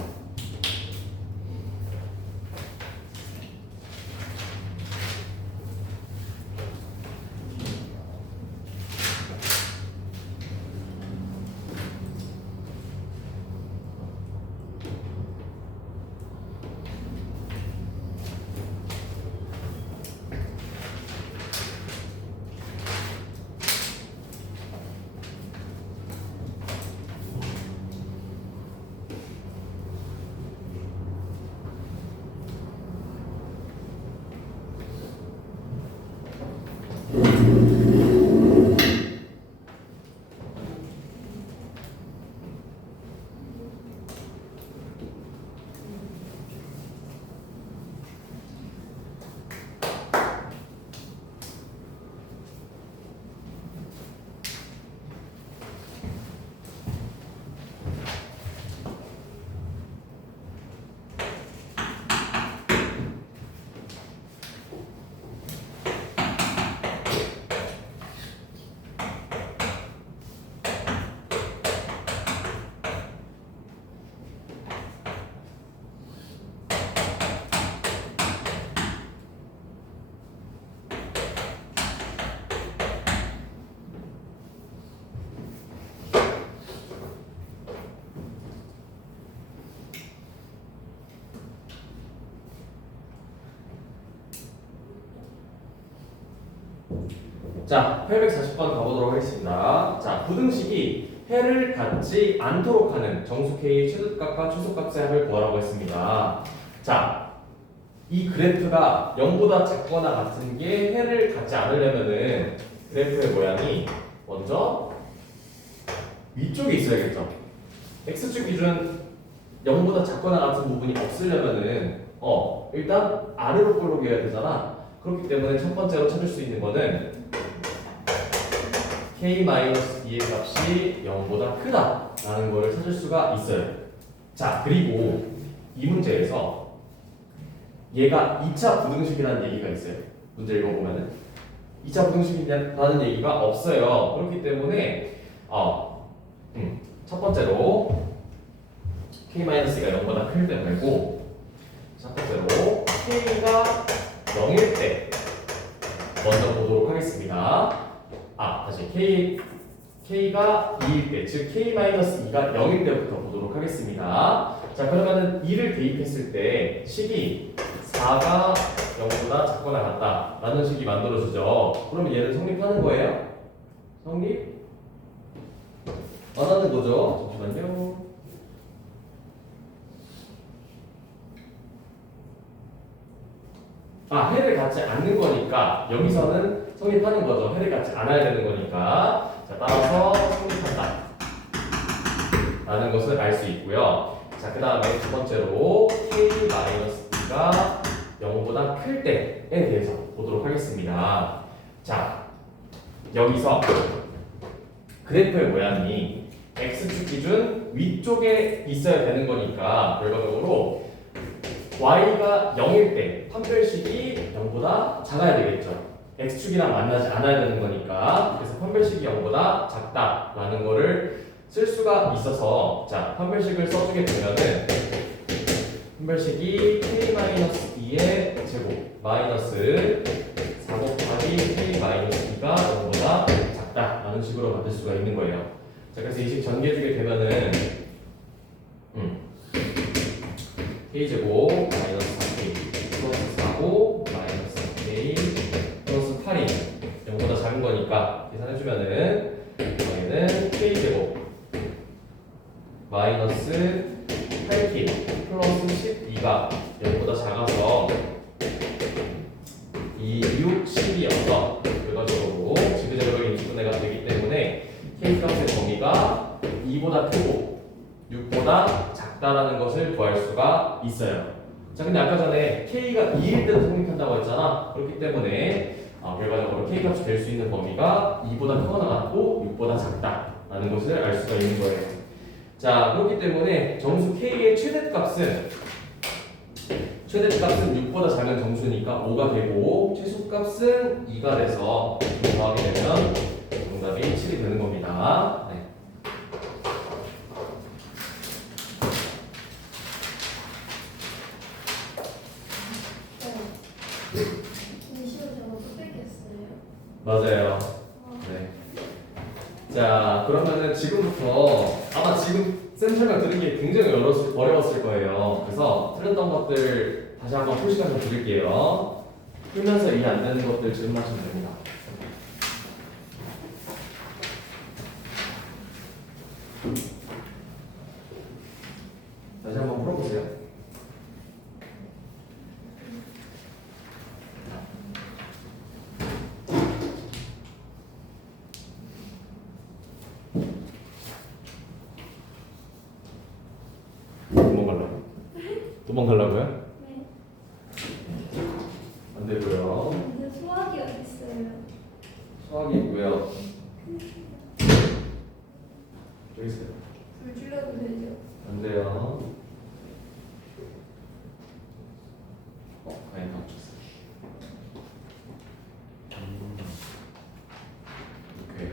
자, 840번 가보도록 하겠습니다. 자, 부등식이 해를 갖지 않도록 하는 정수 K의 최소값과 최소값의 합을 구하라고 했습니다. 자, 이 그래프가 0보다 작거나 같은 게 해를 갖지 않으려면은 그래프의 모양이 먼저 위쪽에 있어야겠죠. X축 기준 0보다 작거나 같은 부분이 없으려면은 일단 아래로 볼록이어야 되잖아. 그렇기 때문에 첫 번째로 찾을 수 있는 거는 k-2의 값이 0보다 크다라는 거를 찾을 수가 있어요. 자, 그리고 이 문제에서 얘가 2차 부등식이라는 얘기가 있어요. 문제 읽어보면은 2차 부등식이라는 얘기가 없어요. 그렇기 때문에 첫 번째로 k-가 0보다 클 때 말고, 첫 번째로 k가 0일 때 먼저 보도록 하겠습니다. 다시 k가 2일 때, 즉 k-2가 0일 때부터 보도록 하겠습니다. 자, 그러면은 2를 대입했을 때 식이 4가 0보다 작거나 같다라는 식이 만들어지죠. 그러면 얘는 성립하는 거예요? 성립? 안 하는 거죠? 잠시만요. 해를 갖지 않는 거니까 여기서는 성립하는 거죠. 해를 갖지 않아야 되는 거니까. 자, 따라서 성립한다 라는 것을 알 수 있고요. 자, 그 다음에 두 번째로 k-b가 0보다 클 때에 대해서 보도록 하겠습니다. 자, 여기서 그래프의 모양이 x축 기준 위쪽에 있어야 되는 거니까 결과적으로 y가 0일 때 판별식이 0보다 작아야 되겠죠. x축이랑 만나지 않아야 되는 거니까. 그래서 판별식이 0보다 작다라는 거를 쓸 수가 있어서, 자, 판별식을 써주게 되면은 판별식이 k-b의 제곱 마이너스 4 곱하기 k-b가 0보다 작다라는 식으로 만들 수가 있는 거예요. 자, 그래서 이 식 전개해주게 되면은 k제곱 마이너스 4k 플러스 4고 마이너스 k 플러스 8이 0보다 작은 거니까 계산해주면은 여기는 k제곱 마이너스 8k 플러스 12가 0보다 작아서 2, 6, 10이어서 결과적으로 지그재그하게 인수분해가 되기 때문에 K값의 범위가 2보다 크고 6보다 작다라는 것을 구할 수가 있어요. 자, 근데 아까 전에 K가 2일 때도 성립한다고 했잖아. 그렇기 때문에 결과적으로 K값이 될 수 있는 범위가 2보다 크거나 같고 6보다 작다라는 것을 알 수가 있는 거예요. 자, 그렇기 때문에 정수 K의 최대값은 6보다 작은 정수니까 5가 되고 최소값은 2가 돼서 더하게 되면 정답이 7이 되는 겁니다. 네. 근데 시험 제가 또 뺏겼어요. 맞아요. 네. 자, 그러면은 지금부터 아마 지금 쌤 설명 들은 게 굉장히 어려웠을 거예요. 그래서 틀렸던 것들 다시 한번 풀 시간 좀 드릴게요. 풀면서 이해 안 되는 것들 질문하시면 됩니다. 다시 한번 풀어보세요. 도망가려고? 도망가려고요? 네. 안 되고요. 근데 수학이 어딨어요? 수학이 있고요. 저기 있어요. 불 줄여도 되죠? 안 돼요. 아니, 맞췄어. 오케이.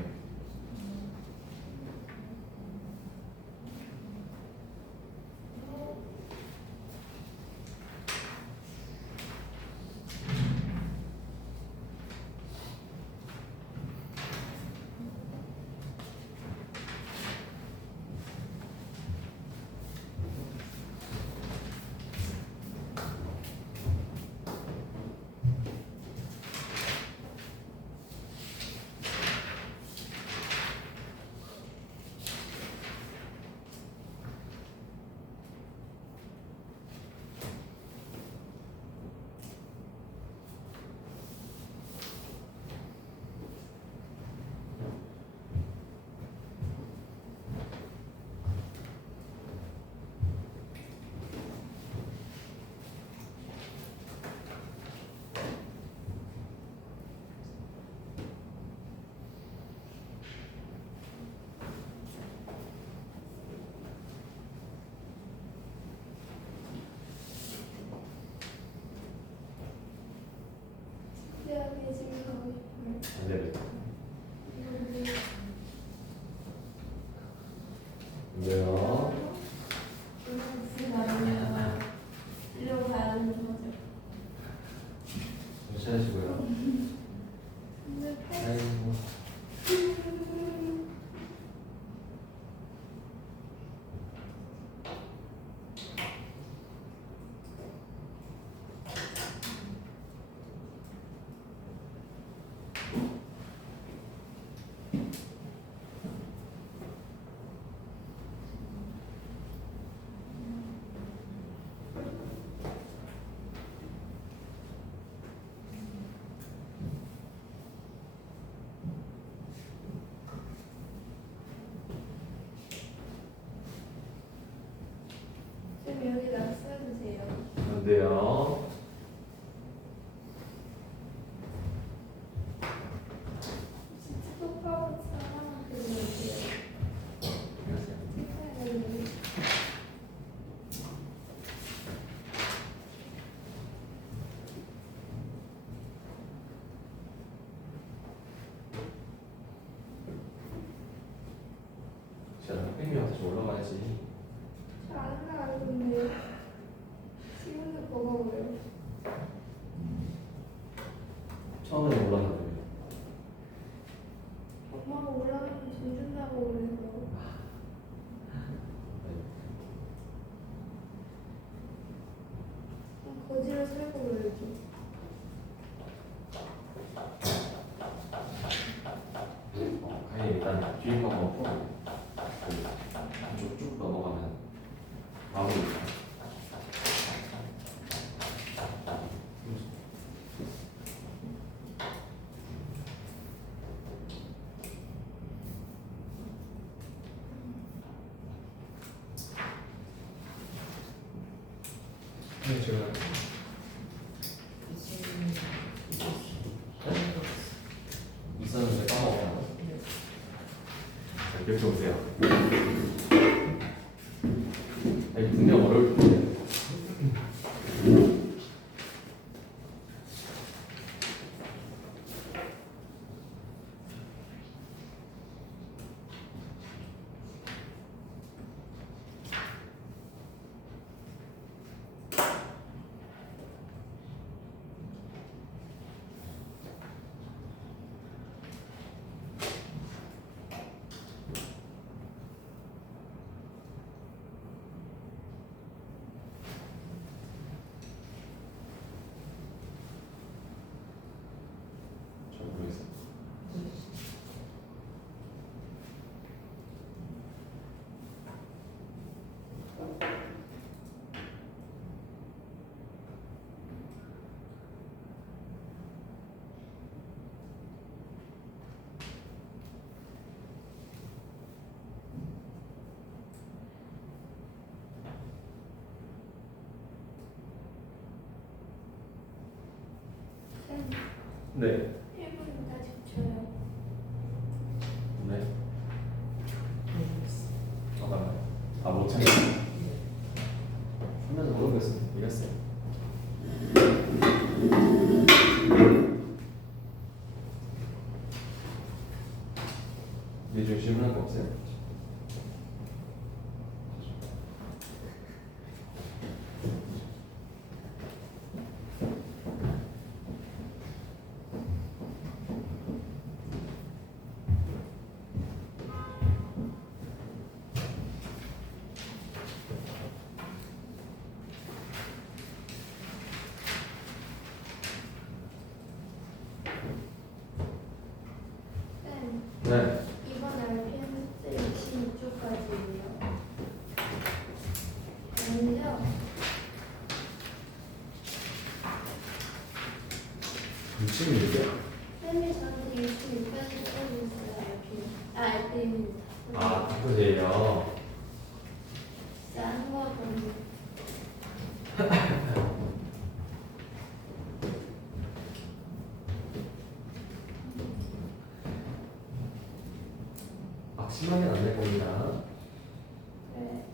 좀 여기다 써주세요. 안 돼요. 진짜 똑바로 사람한테 얘기해요. 책상에 진짜 학생님한테 좀 올라가야지. 잘안 나가는데 지금도 버거워요. 처음에 올라가요. 엄마가 올라가면 돈 준다고 그래서 거지로 살고 그러죠. 가히 일단 뒤에 거 한번 풀어. 쭉쭉 넘어가면 마무리. 네, 제가 있었는데 까먹었나? 자, 기억해 보세요. 이게 분명 어려울 텐데. 잘 모르겠어요. 쌤, 네. 1분 다 지쳐요. 네. 잠깐만. 아, 못 참네. 하면서 모르겠어. 이랬어요. 이제 좀 질문할 거 없어요? 쌤, 네. 이번 RPM 숙제 26쪽까지예요. 아니죠? 26이요? 쌤이 저한테 26까지 써주셨어요. RPM입니다. 아, 바꾸세요. 진짜 한 거거든요. 막 심하게는 안 될 겁니다. 네.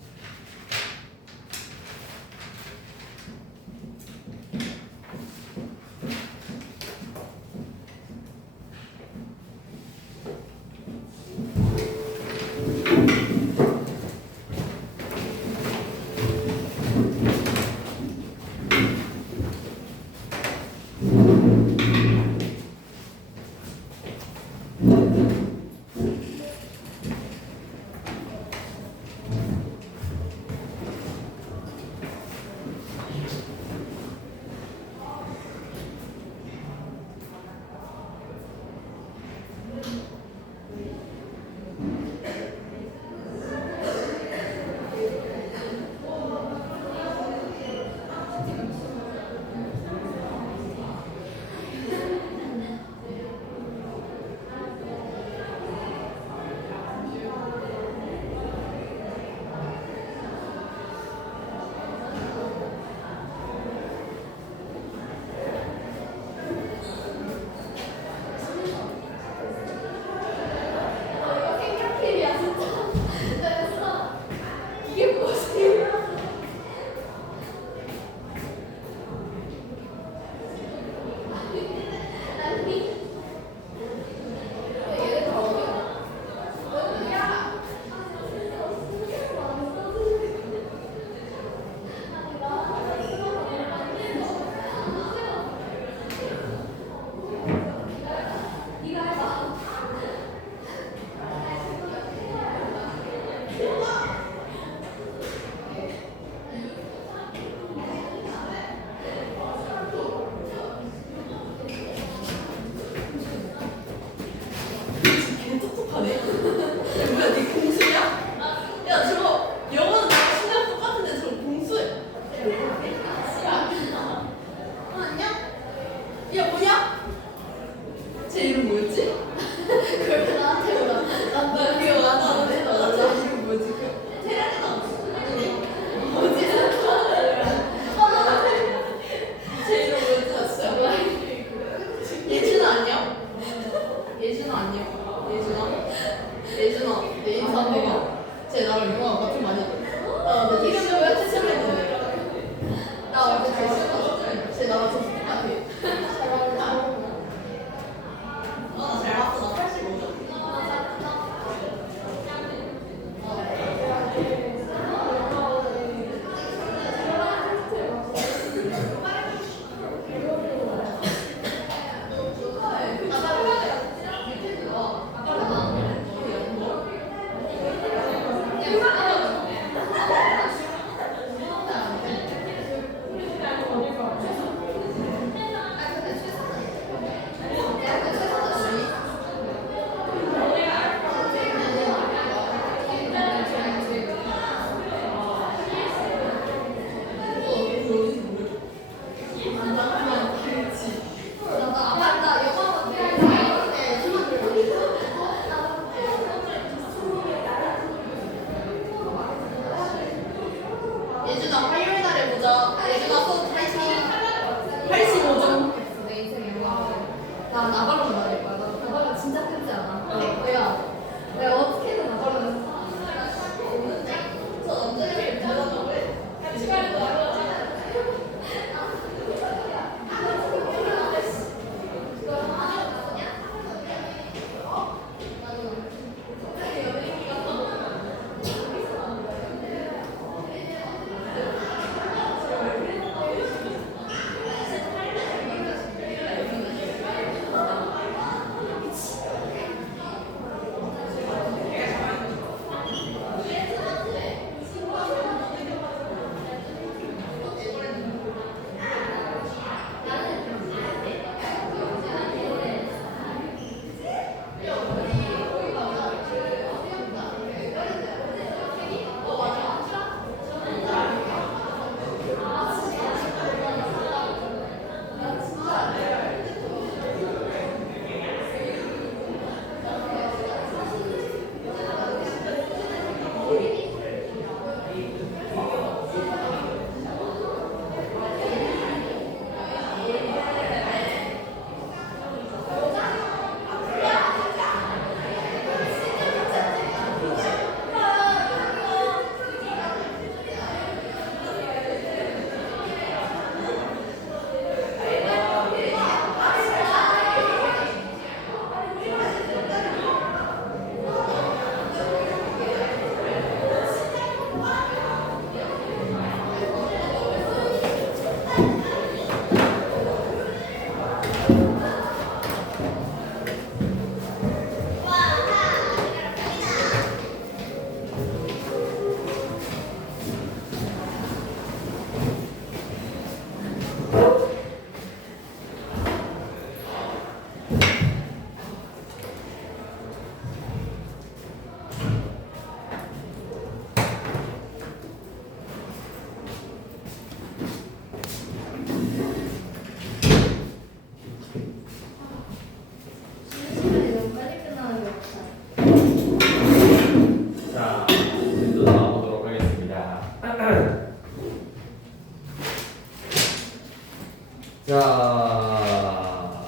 자,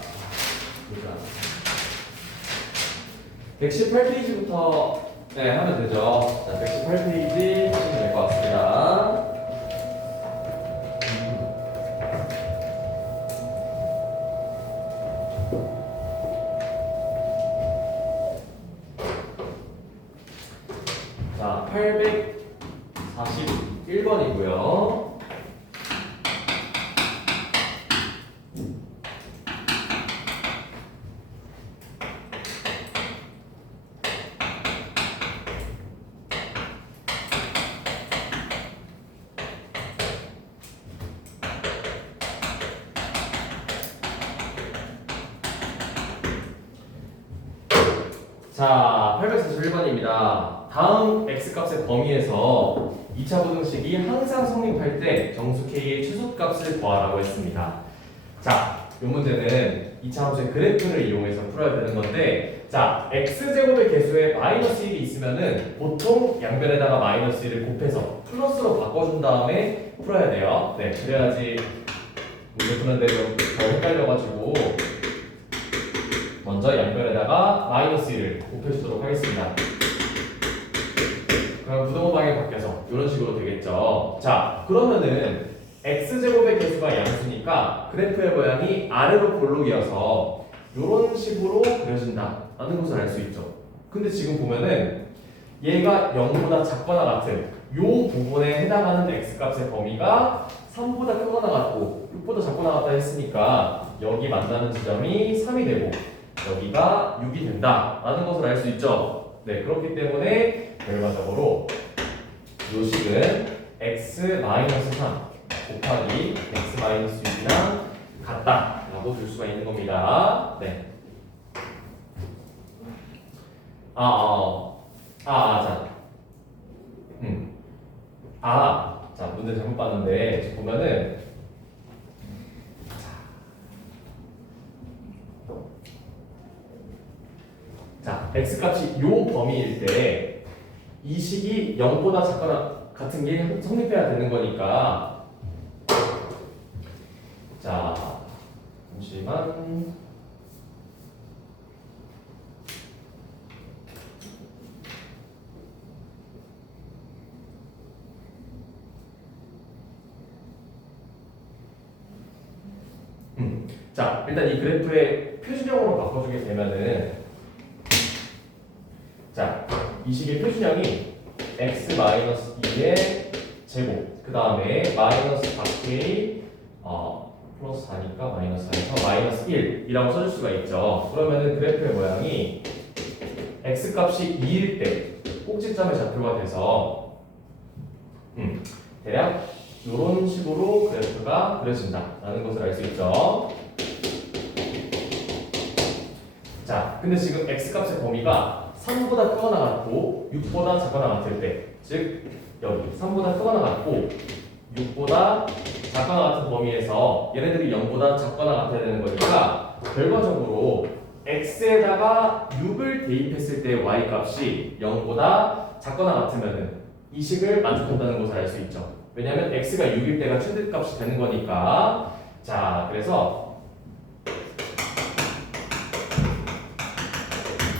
보자. 118페이지부터 네, 하면 되죠. 자, 118페이지 하시면 될 것 같습니다. 자, 841번이고요. 자, 841번입니다. 다음 x값의 범위에서 2차 부등식이 항상 성립할 때 정수 k의 최소값을 구하라고 했습니다. 자, 이 문제는 2차 함수의 그래프를 이용해서 풀어야 되는 건데, 자, x제곱의 개수에 마이너스 1이 있으면은 보통 양변에다가 마이너스 1을 곱해서 플러스로 바꿔준 다음에 풀어야 돼요. 네, 그래야지 문제 푸는데 좀 더 헷갈려가지고 먼저 양변에다가 마이너스 1을 곱해주도록 하겠습니다. 그럼 부등호 방향이 바뀌어서 이런 식으로 되겠죠. 자, 그러면은 x제곱의 개수가 양수니까 그래프의 모양이 아래로 볼록이어서 이런 식으로 그려진다 라는 것을 알 수 있죠. 근데 지금 보면은 얘가 0보다 작거나 같은 이 부분에 해당하는 x값의 범위가 3보다 크거나 같고 6보다 작거나 같다 했으니까 여기 만나는 지점이 3이 되고 여기가 6이 된다 라는 것을 알 수 있죠. 네, 그렇기 때문에 결과적으로 요식은 x-3 곱하기 x-6이랑 같다 라고 볼 수가 있는 겁니다. 네. 자, 문제 잘못 봤는데 지금 보면은 자, x값이 요 범위일 때 이 식이 0보다 작거나 같은 게 성립해야 되는 거니까 자, 잠시만 자, 일단 이 그래프의 표준형으로 바꿔주게 되면은 자, 이 식의 표준형이 x-2의 제곱 그 다음에 마이너스 4k 플러스 4니까 마이너스 4에서 마이너스 1이라고 써줄 수가 있죠. 그러면은 그래프의 모양이 x값이 2일 때 꼭지점의 좌표가 돼서 대략 이런 식으로 그래프가 그려진다라는 것을 알 수 있죠. 자, 근데 지금 x값의 범위가 3보다 크거나 같고 6보다 작거나 같을 때, 즉 여기 3보다 크거나 같고 6보다 작거나 같은 범위에서 얘네들이 0보다 작거나 같아야 되는 거니까 결과적으로 x에다가 6을 대입했을 때 y 값이 0보다 작거나 같으면은 이 식을 만족한다는 것을 알 수 있죠. 왜냐하면 x가 6일 때가 최대값이 되는 거니까. 자, 그래서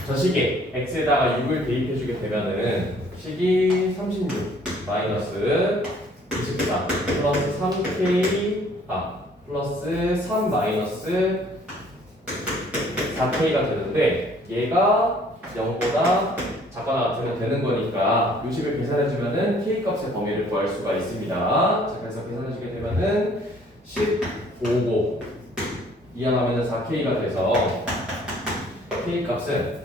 저 식에 x에다가 6을 대입해주게 되면은 식이 36 마이너스 24 플러스 3k 플러스 3 마이너스 4k가 되는데 얘가 0보다 작거나 같으면 되는 거니까 이 식을 계산해주면은 k 값의 범위를 구할 수가 있습니다. 자, 그래서 계산해주게 되면은 15고 이항하면은 4k가 돼서 k 값은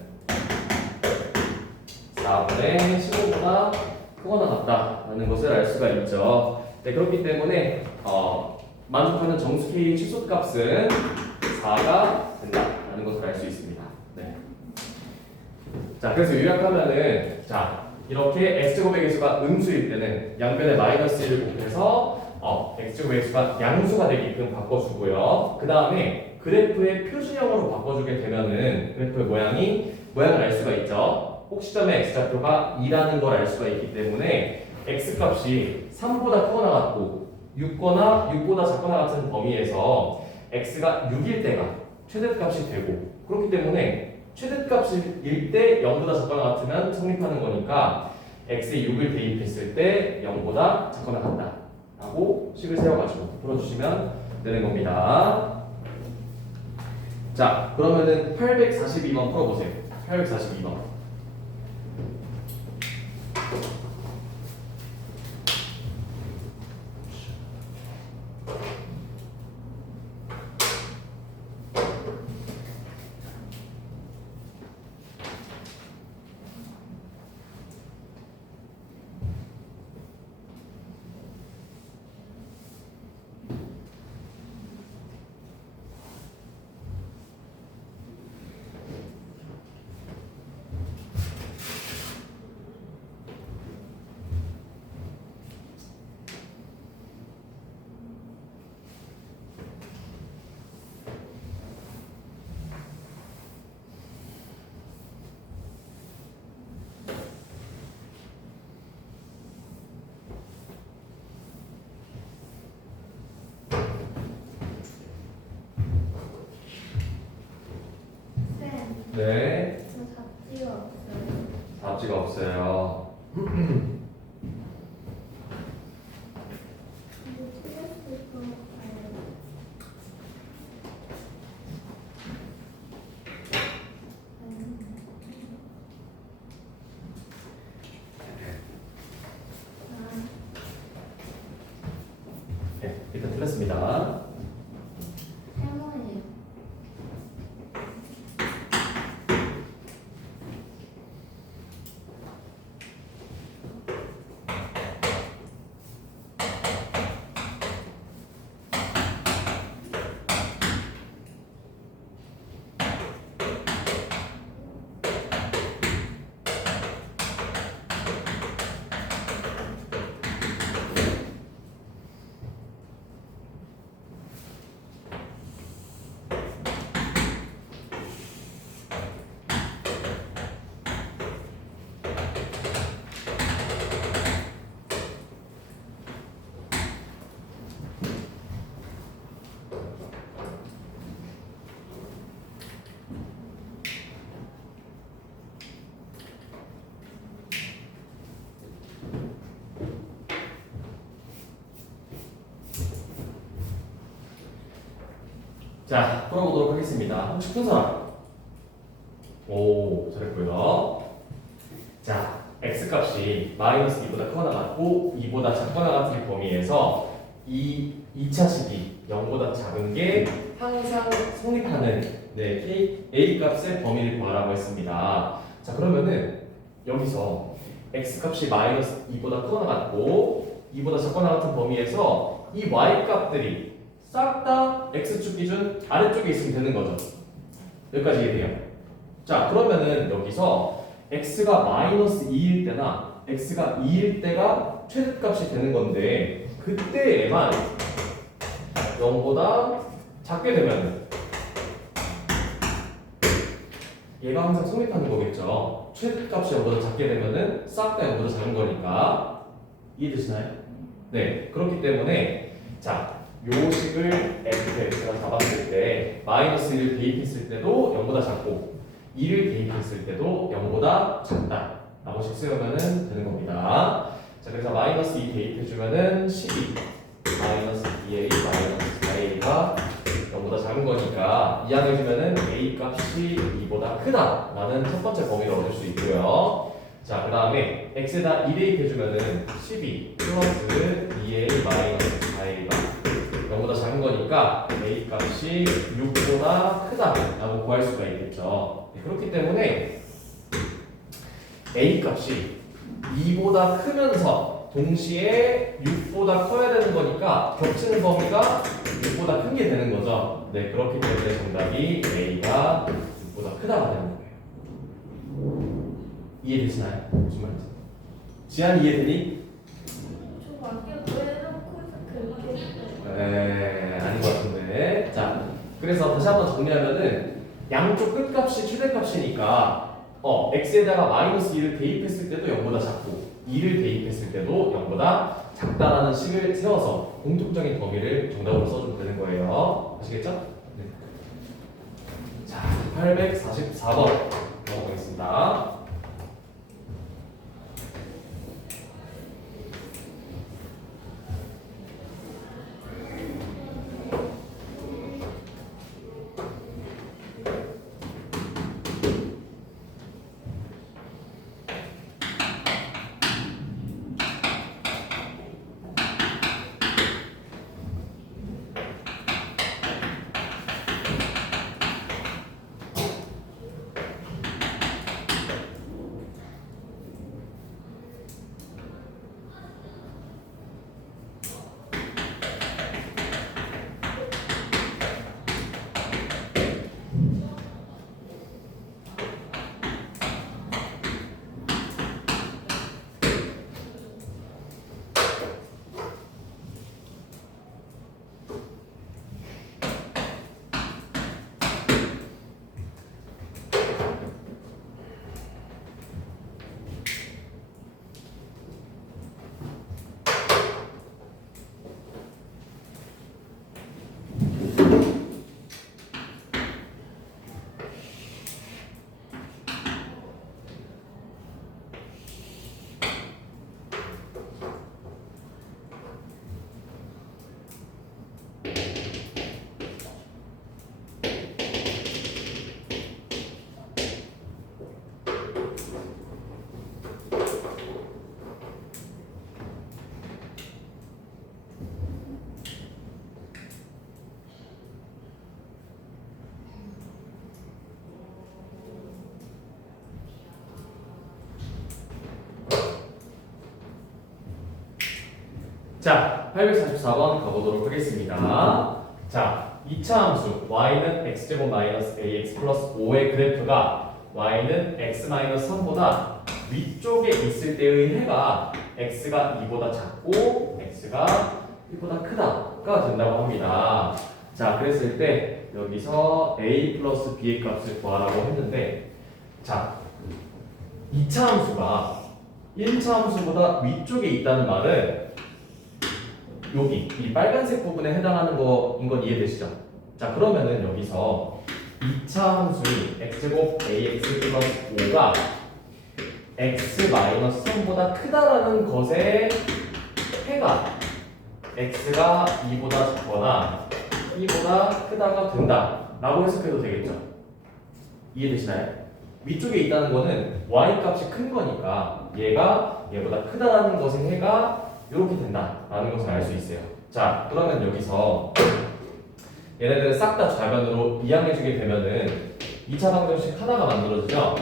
4분의 15보다 크거나 같다라는 것을 알 수가 있죠. 네, 그렇기 때문에 만족하는 정수 K의 최소값은 4가 된다라는 것을 알 수 있습니다. 네. 자, 그래서 요약하면은 자, 이렇게 x제곱의 개수가 음수일 때는 양변에 마이너스 1을 곱해서 x제곱의 개수가 양수가 되게끔 바꿔주고요. 그 다음에 그래프의 표준형으로 바꿔주게 되면은 그래프의 모양을 알 수가 있죠. 꼭지점의 x좌표가 2라는 걸 알 수가 있기 때문에 x값이 3보다 크거나 같고 6보다 작거나 같은 범위에서 x가 6일 때가 최대값이 되고 그렇기 때문에 최대값일 때 0보다 작거나 같으면 성립하는 거니까 x에 6을 대입했을 때 0보다 작거나 같다 라고 식을 세워가지고 풀어주시면 되는 겁니다. 자, 그러면은 842번 풀어보세요. 842번. 쌤, 네, 저 잡지가 없어요. 답지가 없어요. 이거 틀렸을 것 같아요. 네, 일단 틀렸습니다. 할머니. 자, 풀어보도록 하겠습니다. 혹시 푼 사람? 오, 잘했고요. 자, x 값이 마이너스 2보다 크거나 같고 2보다 작거나 같은 범위에서 이 2차 식이 0보다 작은 게 항상 성립하는 a 값의 범위를 구하라고 했습니다. 자, 그러면은 여기서 x 값이 마이너스 2보다 크거나 같고 2보다 작거나 같은 범위에서 이 y 값들이 싹 다 x축 기준 아래쪽에 있으면 되는 거죠. 여기까지 이해돼요? 자, 그러면은 여기서 x가 마이너스 2일 때나 x가 2일 때가 최대값이 되는 건데 그때에만 0보다 작게 되면 얘가 항상 성립하는 거겠죠. 최대값이 0보다 작게 되면은 싹 다 0보다 작은 거니까 이해되시나요? 네, 그렇기 때문에 자, 요 식을 fx가 잡았을 때 마이너스 1을 대입했을 때도 0보다 작고 2를 대입했을 때도 0보다 작다 라고 식 쓰면 되는 겁니다. 자, 그래서 마이너스 2 대입해주면은 12 마이너스 2a 마이너스 4a가 0보다 작은 거니까 이항해주면은 a 값이 2보다 크다 라는 첫 번째 범위를 얻을 수 있고요. 자, 그 다음에 x에다 2 대입해주면은 12 플러스 2a 마이너스 4a가 0보다 작은 거니까 a 값이 6보다 크다라고 구할 수가 있겠죠. 그렇기 때문에 a 값이 2보다 크면서 동시에 6보다 커야 되는 거니까 겹치는 범위가 6보다 큰 게 되는 거죠. 네, 그렇기 때문에 정답이 a가 6보다 크다가 되는 거예요. 이해되시나요? 무슨 말인지? 지한이 이해되니? 저 밖에 보여놓고 그렇게 했어요. 네, 아닌 것 같은데. 자, 그래서 다시 한번 정리하면은 양쪽 끝값이 최대값이니까 x에다가 마이너스 2를 대입했을 때도 0보다 작고 2를 대입했을 때도 0보다 작다라는 식을 세워서 공통적인 범위를 정답으로 써주면 되는 거예요. 아시겠죠? 네. 자, 844번 넘어가겠습니다. 자, 844번 가보도록 하겠습니다. 자, 2차 함수 y는 x제곱 마이너스 ax 플러스 5의 그래프가 y는 x 마이너스 3보다 위쪽에 있을 때의 해가 x가 2보다 작고 x가 1보다 크다가 된다고 합니다. 자, 그랬을 때 여기서 a 플러스 b의 값을 구하라고 했는데, 자, 2차 함수가 1차 함수보다 위쪽에 있다는 말은 여기 이 빨간색 부분에 해당하는 거인 건 이해되시죠? 자, 그러면은 여기서 2차 함수인 x제곱 ax 플러스 5가 x 마이너스 3보다 크다라는 것의 해가 x가 2보다 작거나 2보다 크다가 된다 라고 해석해도 되겠죠? 이해되시나요? 위쪽에 있다는 거는 y 값이 큰 거니까 얘가 얘보다 크다라는 것의 해가 이렇게 된다라는 것을 알 수 있어요. 자, 그러면 여기서 얘네들을 싹 다 좌변으로 이항해주게 되면은 2차 방정식 하나가 만들어지죠.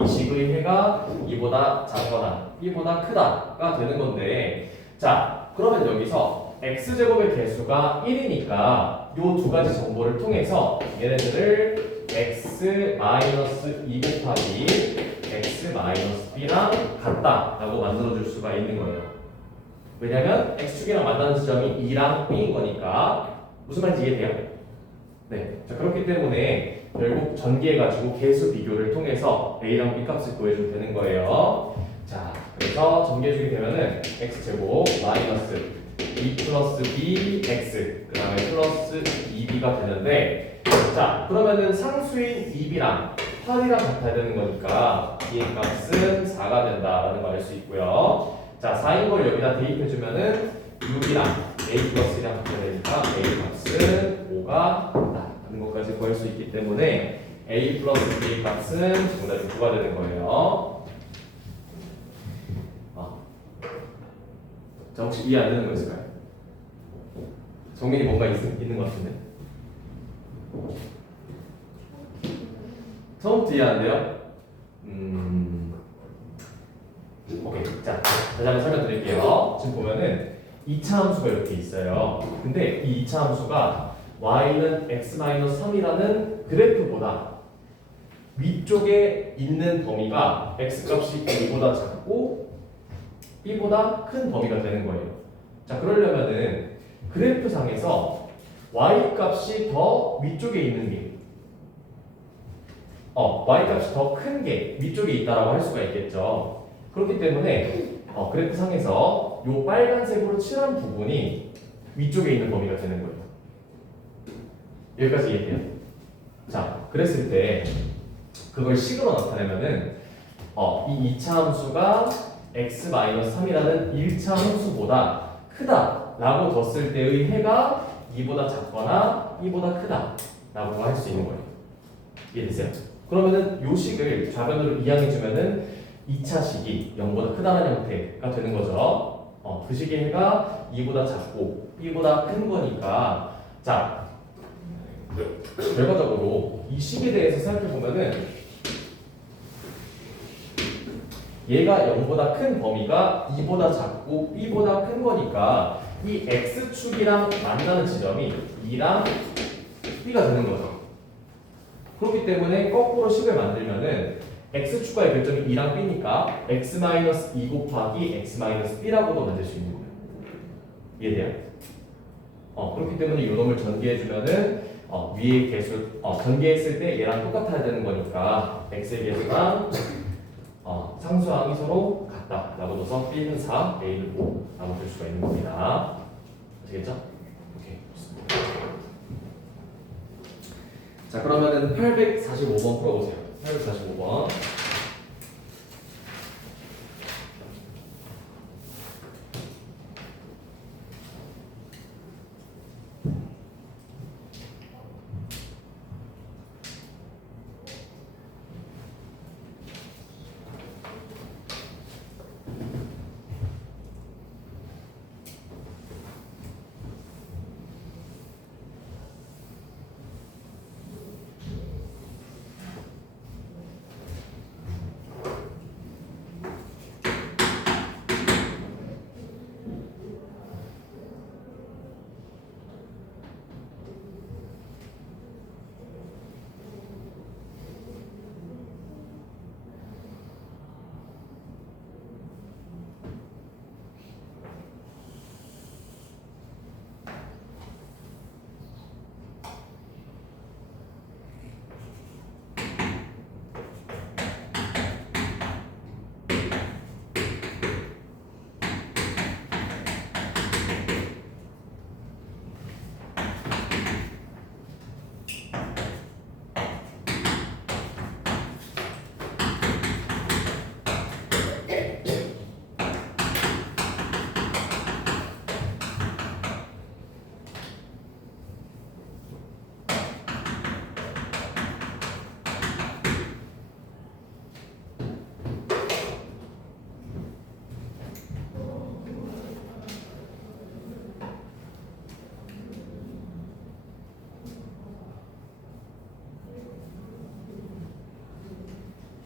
이 식의 해가 2보다 작거나 2보다 크다가 되는 건데, 자, 그러면 여기서 x제곱의 개수가 1이니까 이 두 가지 정보를 통해서 얘네들을 x 마이너스 2 곱하기 x 마이너스 b랑 같다라고 만들어줄 수가 있는 거예요. 왜냐면 x축이랑 만나는 지점이 2랑 b인 거니까. 무슨 말인지 이해돼요? 네. 자, 그렇기 때문에 결국 전개해가지고 개수 비교를 통해서 a랑 b 값을 구해주면 되는 거예요. 자, 그래서 전개해주게 되면은 x제곱 마이너스 2 플러스 b x 그 다음에 플러스 2b가 되는데, 자, 그러면은 상수인 2b랑 8이랑 같아야 되는 거니까 b의 값은 4가 된다라는 걸 알 수 있고요. 자, 4인 걸 여기다 대입해주면은 6이랑 a 플러스 1이랑 같아야 되니까 a 값은 5가 된다라는 것까지 구할 수 있기 때문에 a 플러스 b의 값은 정답이 9가 되는 거예요. 자, 혹시 이해 안 되는 거 있을까요? 정민이 뭔가 있는 것 같은데? 처음부터 이해 안 돼요? 오케이. 자, 다시 한번 설명드릴게요. 지금 보면은 2차 함수가 이렇게 있어요. 근데 이 2차 함수가 y는 x-3이라는 그래프보다 위쪽에 있는 범위가 x값이 2보다 작고 b보다 큰 범위가 되는 거예요. 자, 그러려면은 그래프상에서 y 값이 더 위쪽에 있는 게 y 값이 더 큰 게 위쪽에 있다라고 할 수가 있겠죠. 그렇기 때문에 그래프 상에서 요 빨간색으로 칠한 부분이 위쪽에 있는 범위가 되는 거예요. 여기까지 이해돼요? 자, 그랬을 때 그걸 식으로 나타내면은 이 2차 함수가 x-3이라는 1차 함수보다 크다라고 뒀을 때의 해가 2보다 작거나 2보다 크다라고 할 수 있는 거예요. 이해되세요? 그러면은 요 식을 좌변으로 이항해주면은 2차 식이 0보다 크다는 형태가 되는 거죠. 그 식의 해가 2보다 작고 b보다 큰 거니까 자 결과적으로 이 식에 대해서 생각해 보면은 얘가 0보다 큰 범위가 2보다 작고 b보다 큰 거니까 이 x축이랑 만나는 지점이 2랑 b가 되는 거죠. 그렇기 때문에 거꾸로 식을 만들면은 x축과의 결점이 2랑 b니까 x-2 곱하기 x-b라고도 만들 수 있는 거예요. 이해돼요? 그렇기 때문에 이 놈을 전개해주면은 위에 개수 전개했을 때 얘랑 똑같아야 되는 거니까 x의 개수랑 상수항이 서로 같다라고 둬서 b는 4, a는 5라고 될 수가 있는 겁니다. 아시겠죠? 오케이, 좋습니다. 자, 그러면은 845번 풀어보세요. 845번.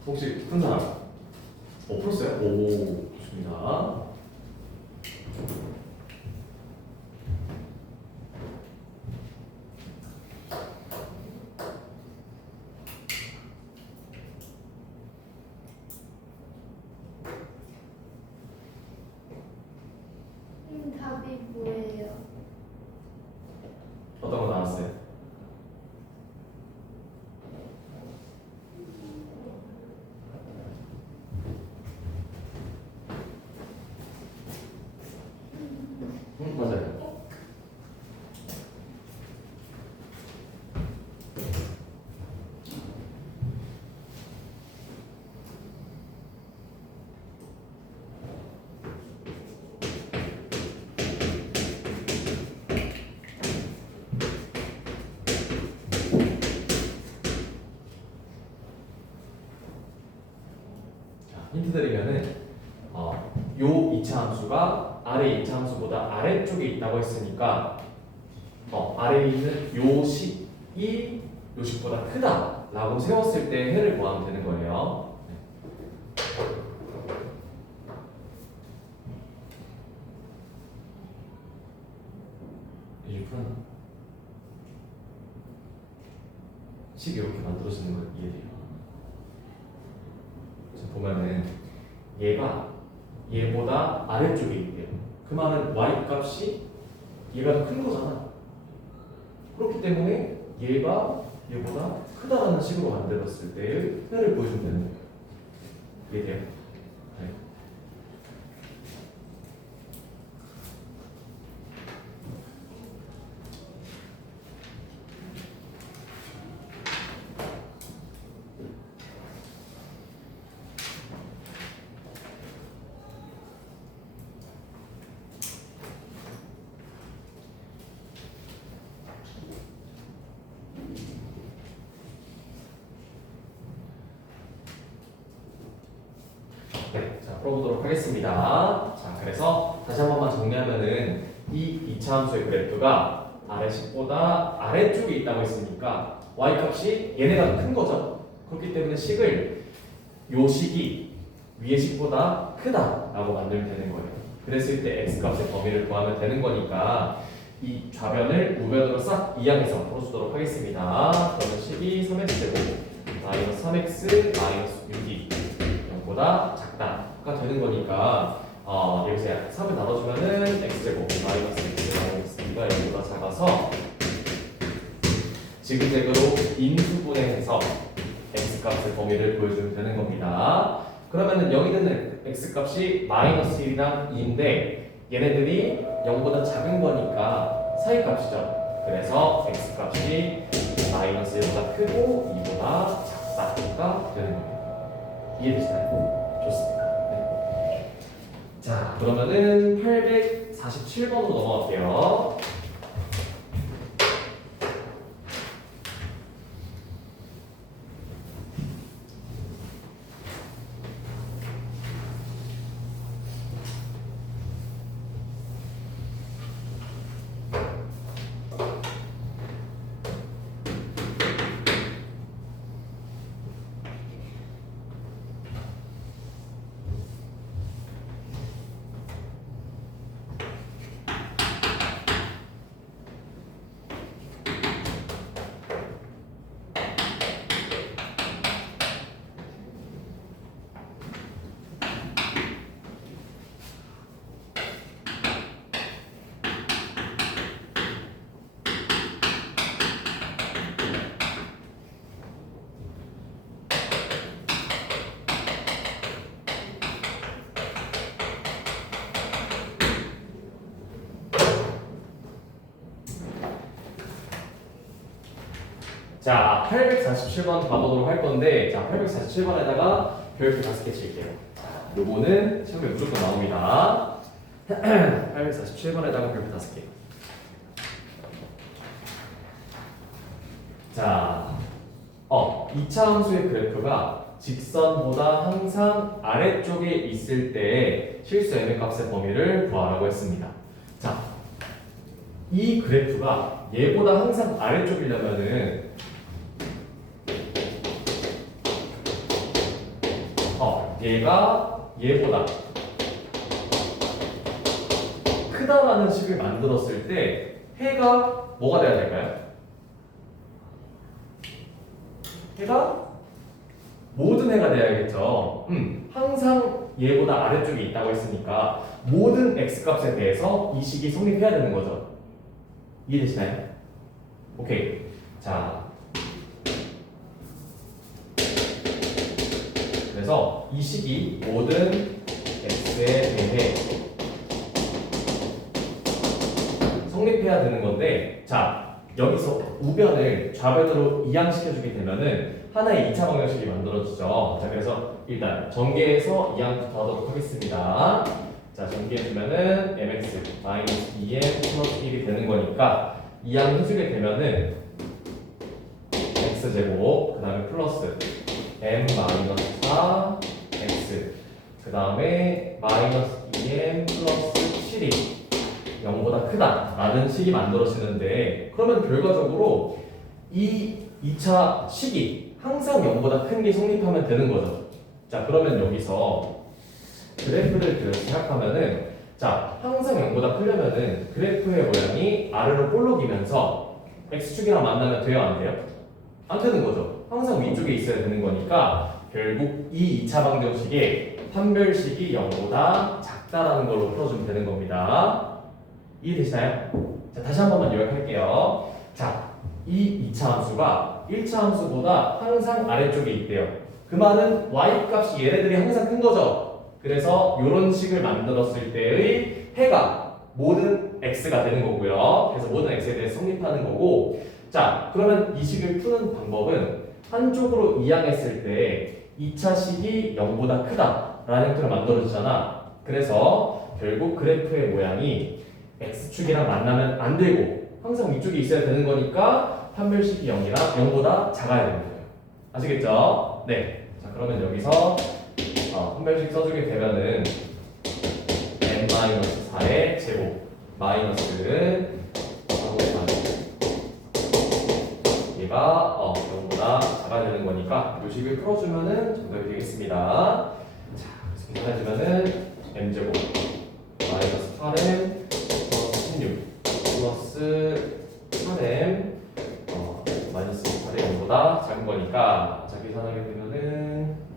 혹시 푼 사람? 풀었어요? 오, 좋습니다. 답이 뭐예요? 어떤 거 나왔어요? 맞아요. 힌트 드리면은 요 2차 함수가 아래 2차 함수보다 아래쪽에 있다고 했으니까 아래에 있는 요 식이 요 식보다 크다라고 세웠을 때 해를 구하면 되는 거예요. 이제 풀었나? 식 이렇게 만들어지는 걸 이해돼요. 보면은 얘가 얘보다 아래쪽에 있대요. 그 말은 y 값이 얘가 더 큰 거잖아. 그렇기 때문에 얘가 얘보다 크다라는 식으로 만들었을 때의 해를 보여주면 되는 거예요. 이해돼요? 네. 네, 자, 풀어보도록 하겠습니다. 자, 그래서 다시 한 번만 정리하면은 이 2차 함수의 그래프가 아래식보다 아래쪽에 있다고 했으니까 y 값이 얘네가 큰 거죠. 그렇기 때문에 식을 요 식이 위의 식보다 크다라고 만들면 되는 거예요. 그랬을 때 x 값의 범위를 구하면 되는 거니까 이 좌변을 우변으로 싹 이항해서 풀어주도록 하겠습니다. 그러면 식이 3x제곱 마이너스 3x 마이너스 6이 보다 작다가 되는 거니까 여기서 3을 나눠주면은 x제곱 마이너스 x 마이너스 2가 0보다 작아서 지그재그로 인수분해해서 x값의 범위를 보여주면 되는 겁니다. 그러면은 0이 되는 x값이 마이너스 1이랑 2인데 얘네들이 0보다 작은 거니까 사이값이죠. 그래서 x값이 마이너스 1보다 크고 2보다 작다가 되는 겁니다. 이해되시나요? 좋습니다. 네. 자, 그러면은 847번으로 넘어갈게요. 자, 847번 가보도록 할 건데, 자, 847번에다가 별표 5개 칠게요. 자, 요거는 시험에 무조건 나옵니다. 847번에다가 별표 5개. 자, 2차 함수의 그래프가 직선보다 항상 아래쪽에 있을 때의 실수 m값의 범위를 구하라고 했습니다. 자, 이 그래프가 얘보다 항상 아래쪽이려면은 얘가 얘보다 크다라는 식을 만들었을 때 해가 뭐가 돼야 될까요? 해가 모든 해가 돼야겠죠. 항상 얘보다 아래쪽에 있다고 했으니까 모든 x값에 대해서 이 식이 성립해야 되는 거죠. 이해되시나요? 오케이. 자, 그래서 이 식이 모든 x에 대해 성립해야 되는 건데, 자, 여기서 우변을 좌변으로 이항시켜주게 되면은 하나의 2차 방정식이 만들어지죠. 자, 그래서 일단 전개해서 이항부터 하도록 하겠습니다. 자, 전개해주면은 mx 마이너스 2m 플러스 1이 되는 거니까 이항 해주게 되면은 x제곱 그 다음에 플러스 m 마이너스 4 x 그 다음에 마이너스 2m 플러스 7이 0보다 크다 라는 식이 만들어지는데, 그러면 결과적으로 이 2차 식이 항상 0보다 큰 게 성립하면 되는 거죠. 자, 그러면 여기서 그래프를 그려서 생각하면은, 자, 항상 0보다 크려면은 그래프의 모양이 아래로 볼록이면서 x축이랑 만나면 돼요, 안 돼요? 안 되는 거죠. 항상 위쪽에 있어야 되는 거니까 결국 이 2차 방정식의 판별식이 0보다 작다라는 걸로 풀어주면 되는 겁니다. 이해되시나요? 자, 다시 한 번만 요약할게요. 자, 이 2차 함수가 1차 함수보다 항상 아래쪽에 있대요. 그 말은 y 값이 얘네들이 항상 큰 거죠. 그래서 이런 식을 만들었을 때의 해가 모든 x가 되는 거고요. 그래서 모든 x에 대해서 성립하는 거고. 자, 그러면 이 식을 푸는 방법은 한쪽으로 이항했을 때 2차 식이 0보다 크다라는 형태로 만들어지잖아. 그래서 결국 그래프의 모양이 x축이랑 만나면 안 되고 항상 위쪽에 있어야 되는 거니까 판별식이 0보다 작아야 되는 거예요. 아시겠죠? 네. 자, 그러면 여기서 판별식 써주게 되면은 n-4의 제곱 마이너스 얘가 0보다 작아야 되는 거니까 이 식을 풀어주면은 정답이 되겠습니다. 자, 그래서 계산해주면은 m제곱 마이너스 8m 플러스 16 플러스 8m 마이너스 8이 0보다 작은 거니까 자, 계산하게 되면은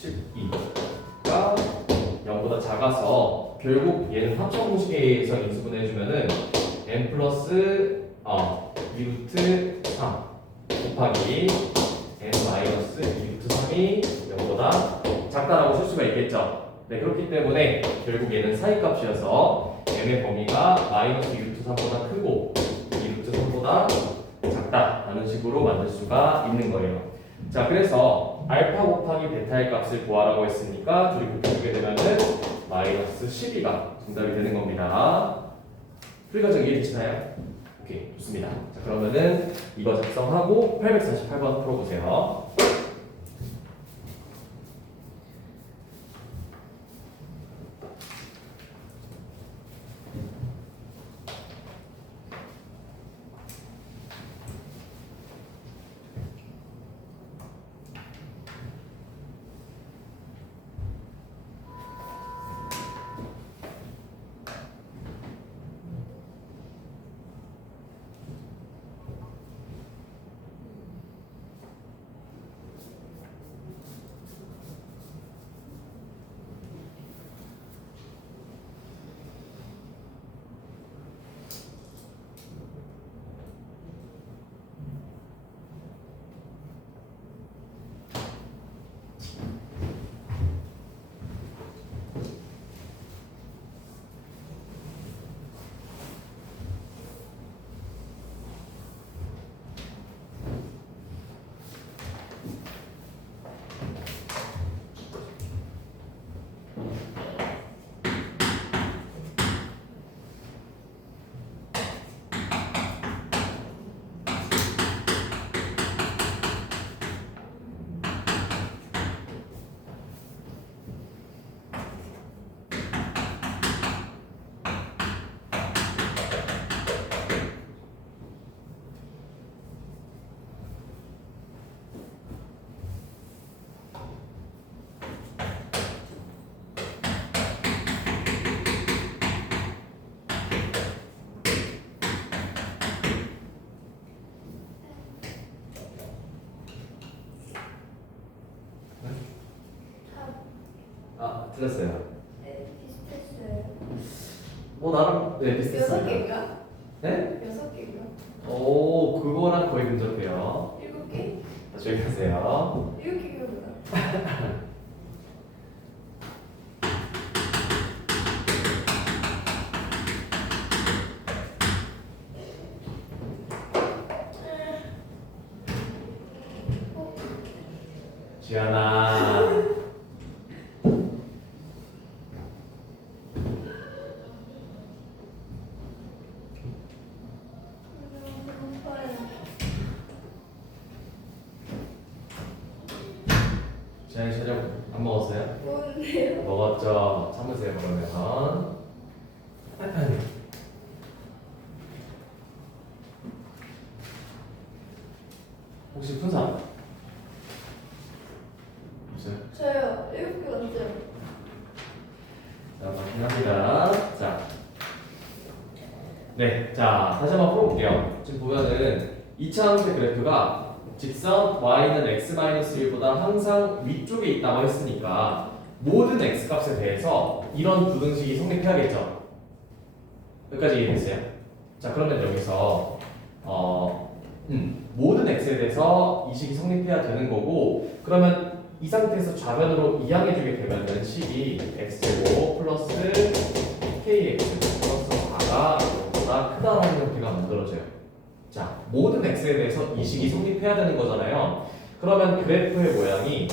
12가 0보다 작아서 결국 얘는 합성 공식에서 인수분해해주면은 n 플러스 2루트 3 곱하기 n 마이너스 2루트 3이 0보다 작다라고 쓸 수가 있겠죠. 네, 그렇기 때문에 결국 얘는 사이값이어서 n의 범위가 마이너스 2루트 3보다 크고 2루트 3보다 작다라는 식으로 만들 수가 있는 거예요. 자, 그래서 알파 곱하기 베타의 값을 구하라고 했으니까 둘이 곱해주게 되면은 마이너스 12가 정답이 되는 겁니다. 풀이 과정 이해되시나요? 오케이, 좋습니다. 자, 그러면은 이거 작성하고 848번 풀어보세요. 틀렸어요. 네, 비슷했어요. 뭐 나름 네 비슷했어요. 6개인가? 네? 6개인가? 오, 그거랑 거의 근접해요. 7개? 조용히 하세요. 7개구나. 지연아. 지연이 저녁 안 먹었어요? 뭔데요? 먹었죠. 참으세요 그러면. 혹시 푼사? 없어요? 저요. 7개 맞죠? 자, 맞긴 합니다. 자, 네, 자 다시 한번 풀어볼게요. 지금 보면은 2차 함수의 그래프가 직선 y는 x-1보다 항상 위쪽에 있다고 했으니까 모든 x값에 대해서 이런 부등식이 성립해야겠죠. 여기까지 이해됐어요? 자, 그러면 여기서 모든 x에 대해서 이 식이 성립해야 되는 거고, 그러면 이 상태에서 좌변으로 이항해주게 되면은 식이 x제곱 플러스 kx 플러스 4가 0보다 크다라는 형태가 만들어져요. 자, 모든 x에 대해서 이 식이 성립해야 되는 거잖아요. 그러면 그래프의 모양이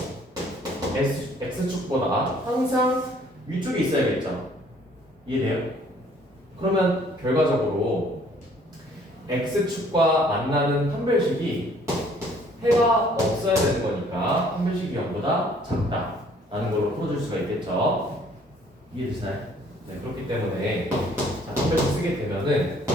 x축보다 항상 위쪽에 있어야겠죠. 이해돼요? 그러면 결과적으로 x축과 만나는 판별식이 해가 없어야 되는 거니까 판별식이 0보다 작다라는 걸로 풀어줄 수가 있겠죠. 이해되시나요? 네, 그렇기 때문에 자, 판별식 쓰게 되면은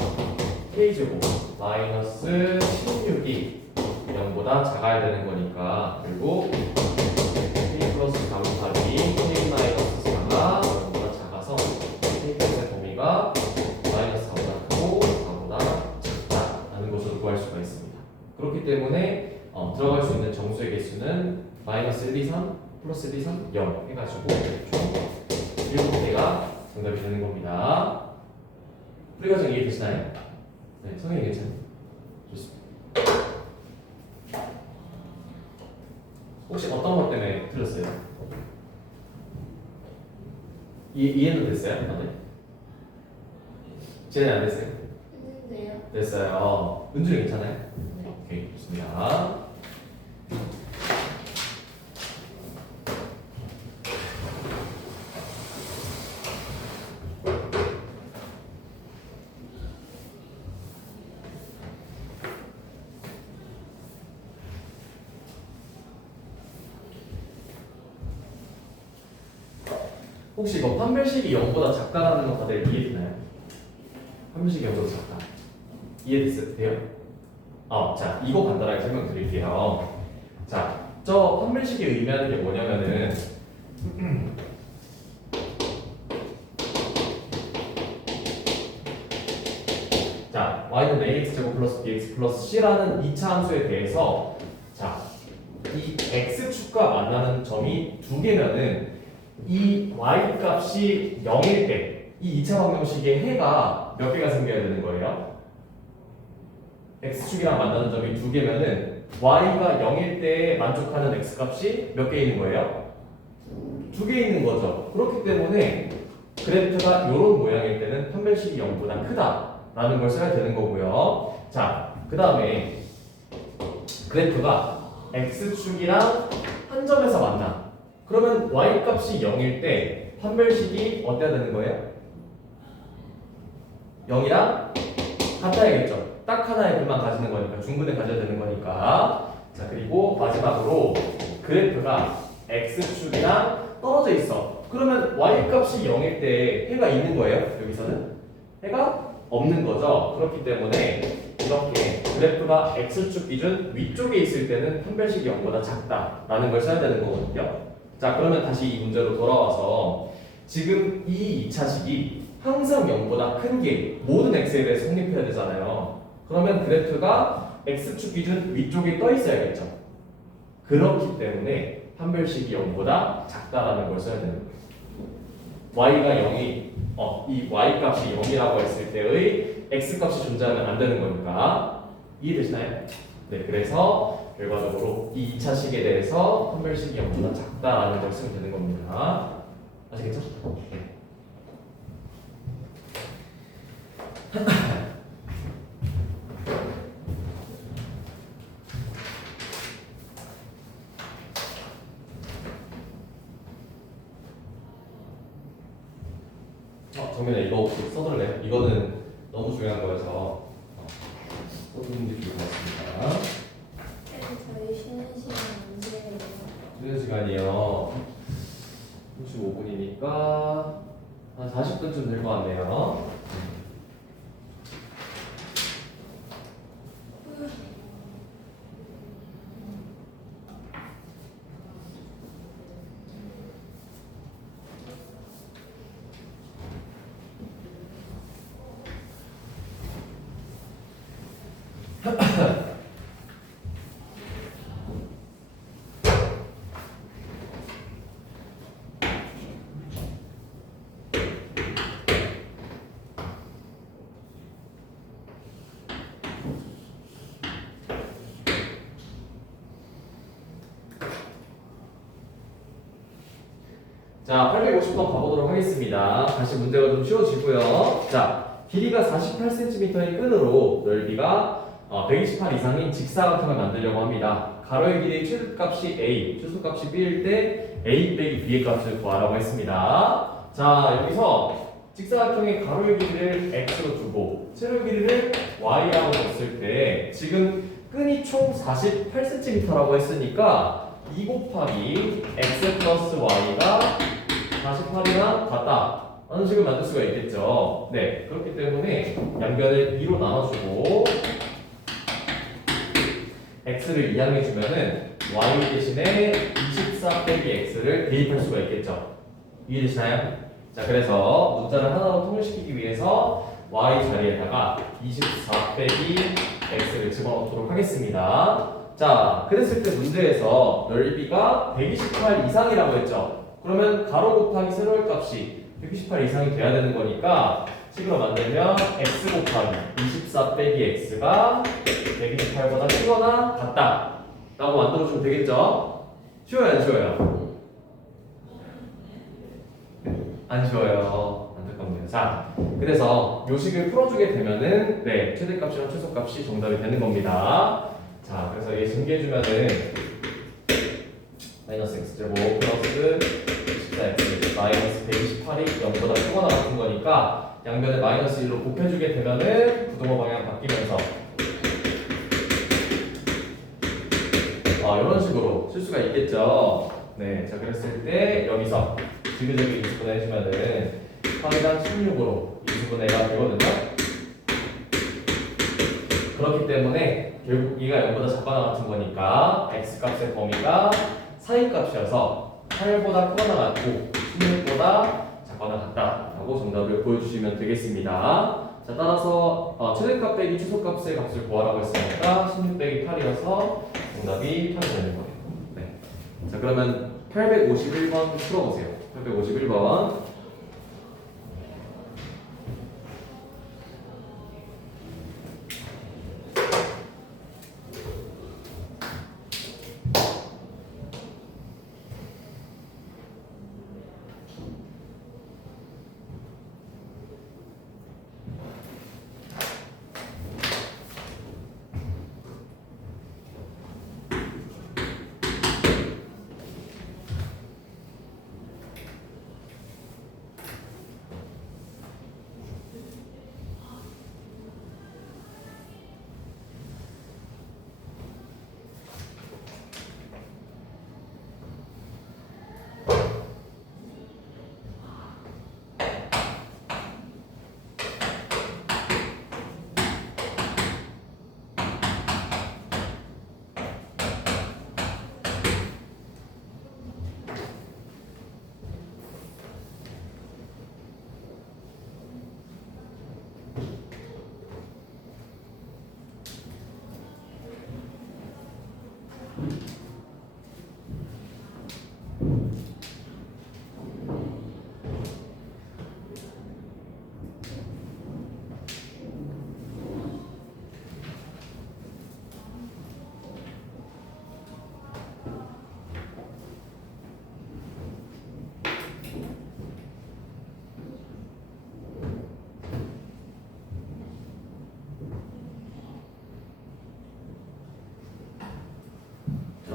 k제곱 마이너스 16이 0보다 작아야 되는 거니까, 그리고 k 플러스 곱하기 k 마이너스 4가 0보다 작아서 k 플러스의 범위가 마이너스 4보다 크고 4보다 작다라는 것으로 구할 수가 있습니다. 그렇기 때문에 들어갈 수 있는 정수의 개수는 마이너스 1, 2, 3 플러스 1, 2, 3, 0 해가지고 총 7개가 정답이 되는 겁니다. 풀이 과정 이해되시나요? 네, 성현이 괜찮아요? 좋습니다. 혹시 어떤 것 때문에 틀렸어요? 이해는 됐어요? 네. 진행이 안 됐어요? 했는데요. 됐어요. 은준이 괜찮아요? 네. 오케이, 좋습니다. 혹시 이거 판별식이 0보다 작다라는 거 다들 이해되나요? 판별식이 0보다 작다. 이해됐어요? 자, 이거 간단하게 설명드릴게요. 자, 저 판별식이 의미하는 게 뭐냐면은 자, y는 ax제곱 플러스 bx 플러스 c라는 2차 함수에 대해서 자, 이 x축과 만나는 점이 두 개면은 이 y 값이 0일 때 이 2차 방정식의 해가 몇 개가 생겨야 되는 거예요? x축이랑 만나는 점이 두 개면은 y가 0일 때 만족하는 x값이 몇 개 있는 거예요? 두 개 있는 거죠. 그렇기 때문에 그래프가 이런 모양일 때는 판별식이 0보다 크다라는 걸 써야 되는 거고요. 자, 그 다음에 그래프가 x축이랑 한 점에서 만나. 그러면 y값이 0일 때 판별식이 어때야 되는 거예요? 0이랑 같아야겠죠. 딱 하나의 글만 가지는 거니까, 중근에 가져야 되는 거니까. 자, 그리고 마지막으로 그래프가 x축이랑 떨어져 있어. 그러면 y값이 0일 때 해가 있는 거예요? 여기서는 해가 없는 거죠. 그렇기 때문에 이렇게 그래프가 x축 기준 위쪽에 있을 때는 판별식이 0보다 작다라는 걸 써야 되는 거거든요. 자, 그러면 다시 이 문제로 돌아와서 지금 이 2차식이 항상 0보다 큰 게 모든 x에 대해서 성립해야 되잖아요. 그러면 그래프가 x축 기준 위쪽에 떠 있어야겠죠. 그렇기 때문에 판별식이 0보다 작다라는 걸 써야 되는 거예요. y가 0이 이 y값이 0이라고 했을 때의 x값이 존재하면 안 되는 거니까. 이해되시나요? 네, 그래서 결과적으로 이 2차식에 대해서 판별식이 0보다 작다라는 걸 쓰면 되는 겁니다. 아시겠죠? 네. 정민아, 이거 혹시 써둘래요? 이거는 너무 중요한 거여서 써두는 게 좋을 것 같습니다. 저희 쉬는 시간 언제예요? 쉬는 시간이요. 35분이니까 한 40분쯤 될 것 같네요. 자, 850번 가보도록 하겠습니다. 다시 문제가 좀 쉬워지고요. 자, 길이가 48cm인 끈으로 넓이가 128 이상인 직사각형을 만들려고 합니다. 가로의 길이의 최소값이 A, 최소값이 B일 때 A 빼기 B의 값을 구하라고 했습니다. 자, 여기서 직사각형의 가로의 길이를 X로 두고 세로의 길이를 Y라고 줬을 때 지금 끈이 총 48cm라고 했으니까 2 곱하기 X 플러스 Y가 48이랑 같다 라는 식을 만들 수가 있겠죠. 네, 그렇기 때문에 양변을 2로 나눠주고 x를 2항해주면은 y 대신에 24 빼기 x를 대입할 수가 있겠죠. 이해되시나요? 자, 그래서 문자를 하나로 통일시키기 위해서 y 자리에다가 24 빼기 x를 집어넣도록 하겠습니다. 자, 그랬을 때 문제에서 넓이가 128 이상이라고 했죠. 그러면 가로 곱하기 세로의 값이 128 이상이 돼야 되는 거니까 식으로 만들면 x 곱하기 24 빼기 x가 128보다 크거나 같다 라고 만들어주면 되겠죠? 쉬워요 안 쉬워요? 안 쉬워요. 안타깝네요. 자, 그래서 요 식을 풀어주게 되면은 네, 최대값이랑 최소값이 정답이 되는 겁니다. 자, 그래서 얘 전개해주면은 마이너스 x제곱 플러스 14x 마이너스 128이 0보다 크거나 같은 거니까 양변을 마이너스 1로 곱해주게 되면은 부동호 방향 바뀌면서 이런 식으로 쓸 수가 있겠죠. 네, 자 그랬을 때 여기서 지그재그 인수분해 해주면은 3이랑 16으로 인수분해가 되거든요. 그렇기 때문에 결국 이가 0보다 작거나 같은 거니까 x값의 범위가 4인 값이어서 8보다 크거나 같고 16보다 작거나 같다 라고 정답을 보여주시면 되겠습니다. 자, 따라서 최대값 빼기 최소값의 값을 구하라고 했으니까 16 빼기 8이어서 정답이 8이 되는 거예요. 네. 자, 그러면 851번 풀어보세요. 851번.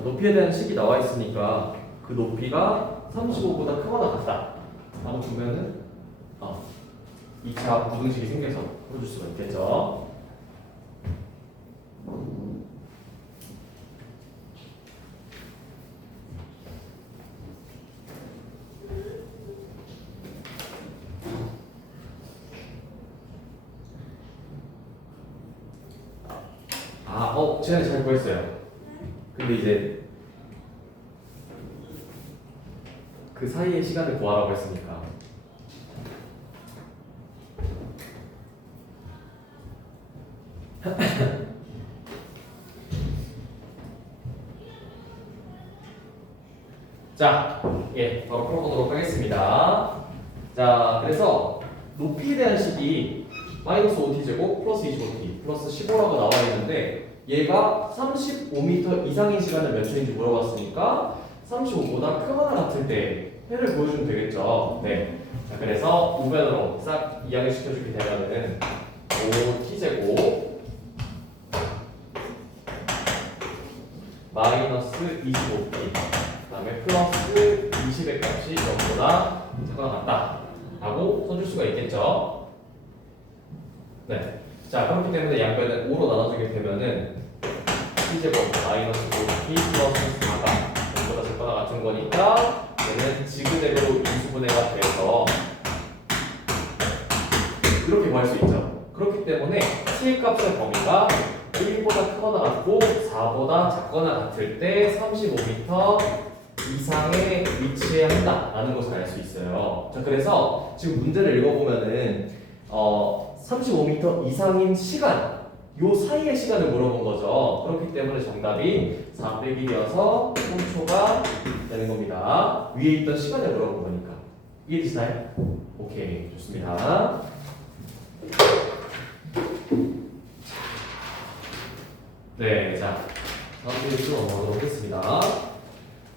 높이에 대한 식이 나와 있으니까 그 높이가 35보다 크거나 같다 라고 보면은 2차 부등식이 생겨서 풀어줄 수가 있겠죠. 시간이 잘 보였어요. 근데 이제 그 사이에 시간을 구하라고 했으니까 자, 바로 풀어보도록 하겠습니다. 자, 그래서 높이에 대한 식이 마이너스 5t제곱 플러스 25t 플러스 15라고 나와 있는데 얘가 35m 이상인 시간을 몇 초인지 물어봤으니까 35보다 크거나 같을 때 해를 보여주면 되겠죠. 네. 자, 그래서 우변으로 싹 이야기 시켜주게 되면은 5t제곱 마이너스 25t 그 다음에 플러스 20의 값이 0보다 작거나 같다 라고 써줄 수가 있겠죠. 네. 자, 그렇기 때문에 양변을 5로 나눠주게 되면은 t제곱 마이너스 5t 플러스 4가 0보다 작거나 같은 거니까 얘는 지그재그로 인수분해가 돼서 이렇게 구할 수 있죠. 그렇기 때문에 t 값의 범위가 1보다 크거나 같고 4보다 작거나 같을 때 35m 이상에 위치해야 한다라는 것을 알 수 있어요. 자, 그래서 지금 문제를 읽어보면은 35m 이상인 시간, 요 사이의 시간을 물어본 거죠. 그렇기 때문에 정답이 400일이어서 3초가 되는 겁니다. 위에 있던 시간을 물어본 거니까. 이해되시나요? 오케이, 좋습니다. 네, 자, 다음 페이지로 넘어가도록 하겠습니다.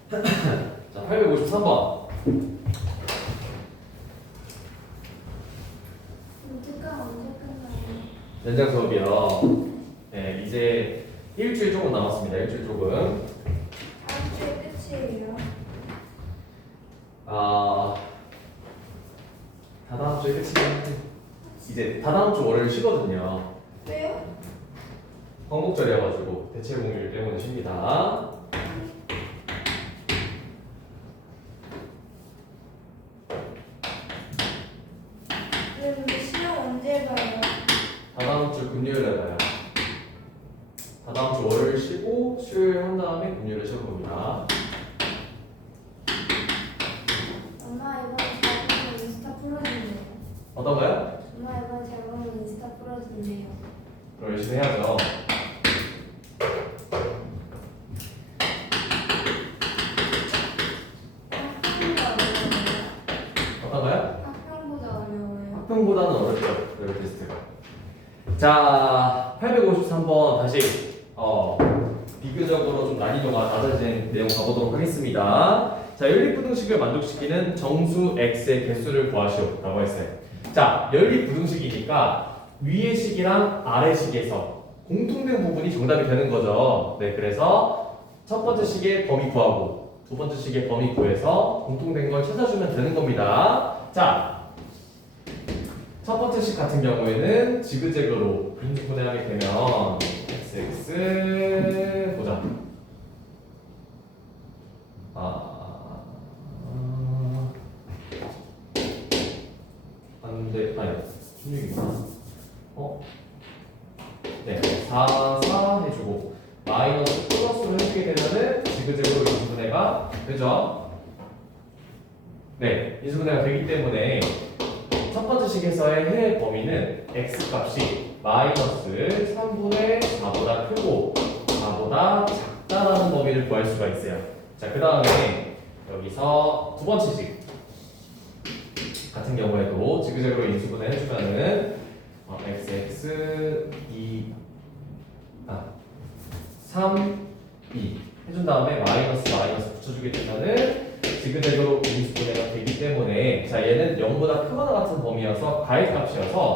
자, 853번. 특강 언제 끝나요? 연장 수업이요. 네, 이제 일주일 조금 남았습니다. 일주일 조금. 다음 주에 끝이에요. 다다음 주에 끝이긴 한데 이제 다다음 주 월요일 쉬거든요. 왜요? 광복절이어가지고 대체 공휴일 때문에 쉽니다. 그럼 시험 언제 봐요? 다다음 주 금요일에 봐요. 다다음 주 월요일 쉬고 수요일 한 다음에 금요일에 시험 봅니다. 엄마 이번 잘 보면 인스타 풀어준대요. 어떤가요? 엄마 이번 잘 보면 인스타 풀어준대요. 그럼 열심히 해야죠. 학평보다 어려워요. 어떤가요? 학평보다 어려워요. 학평보다는 어렵죠. 여러 테스트가. 자, 853번 다시 비교적으로 좀 난이도가 낮아진 내용 가보도록 하겠습니다. 자, 연립부등식을 만족시키는 정수 x의 개수를 구하시오라고 했어요. 자, 연립부등식이니까 위의 식이랑 아래 식에서 공통된 부분이 정답이 되는 거죠. 네, 그래서 첫 번째 식의 범위 구하고 두 번째 식의 범위 구해서 공통된 걸 찾아주면 되는 겁니다. 자, 첫 번째 식 같은 경우에는 지그재그로 인수분해하게 되면 xx 보자. 안돼, 아니 16이구나. 네, 4, 4 해주고 마이너스 플러스로 해주게 되면은 지그재그로 인수분해가 되죠. 네, 인수분해가 되기 때문에 첫 번째 식에서의 해의 범위는 x 값이 마이너스 3분의 4보다 크고 4보다 작다라는 범위를 구할 수가 있어요. 자, 그 다음에 여기서 두 번째 식 같은 경우에도 지그재그로 인수분해 해주면은 xx 3, 2 해준 다음에 마이너스 붙여주게 되면은 지그재그로 인수분해가 되기 때문에 자, 얘는 0보다 크거나 같은 범위여서 가액값이어서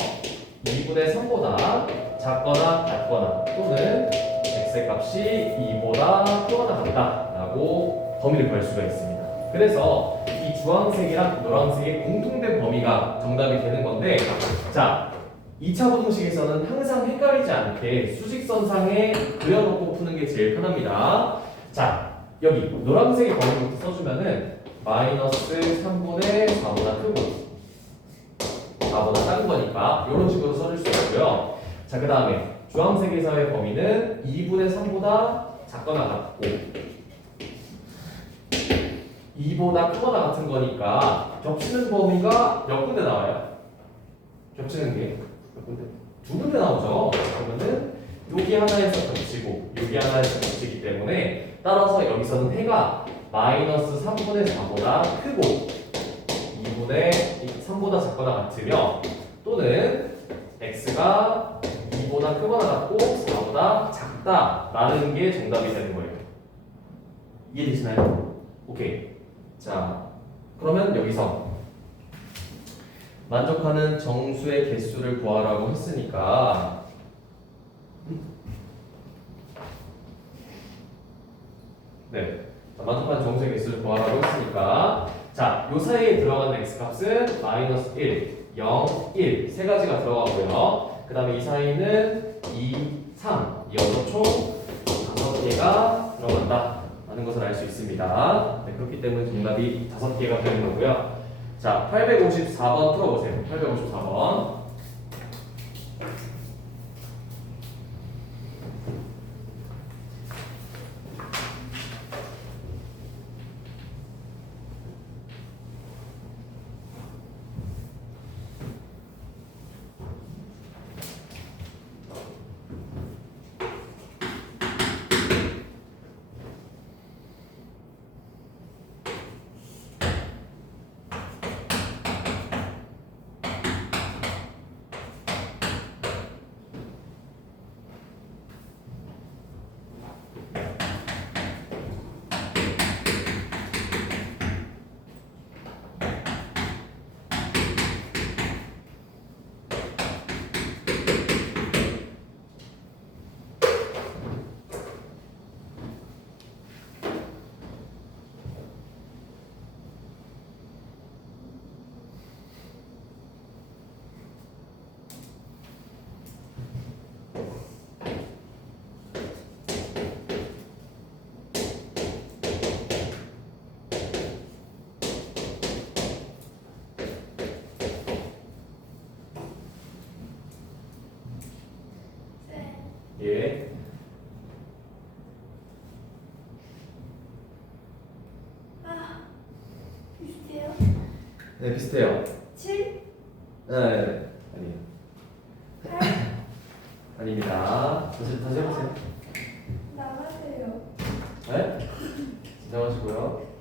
2분의 3보다 작거나 같거나 또는 x의 값이 2보다 크거나 같다라고 범위를 구할 수가 있습니다. 그래서 이 주황색이랑 노란색의 공통된 범위가 정답이 되는 건데 자, 2차 부등식에서는 항상 헷갈리지 않게 수직선상에 그려놓고 푸는 게 제일 편합니다. 자, 여기 노란색의 범위부터 써주면은 마이너스 3분의 4보다 크고 4보다 작은 거니까 이런 식으로 써줄 수 있고요. 자, 그 다음에 주황색에서의 범위는 2분의 3보다 작거나 같고 2보다 크거나 같은 거니까 겹치는 범위가 몇 군데 나와요? 겹치는 게 몇 군데? 두 군데 나오죠. 그러면은 여기 하나에서 겹치고 여기 하나에서 겹치기 때문에 따라서 여기서는 해가 마이너스 3분의 4보다 크고 2분의 3보다 작거나 같으며 또는 x가 2보다 크거나 같고 4보다 작다라는 게 정답이 되는 거예요. 이해되시나요? 오케이. 자, 그러면 여기서 만족하는 정수의 개수를 구하라고 했으니까 네, 자, 만족하는 정수의 개수를 구하라고 했으니까 자, 요 사이에 들어가는 x값은 마이너스 1, 0, 1 세 가지가 들어가고요. 그 다음에 이 사이는 2, 3 이어서 총 5개가 들어간다 라는 것을 알 수 있습니다. 네, 그렇기 때문에 정답이 5개가 되는 거고요. 자, 854번 풀어보세요. 854번. 예. 아, 비슷해요. 네, 비슷해요. 7, 네, 아니에요. 8, 아닙니다. 다시 해보세요. 나가세요. 네? 진정하시고요.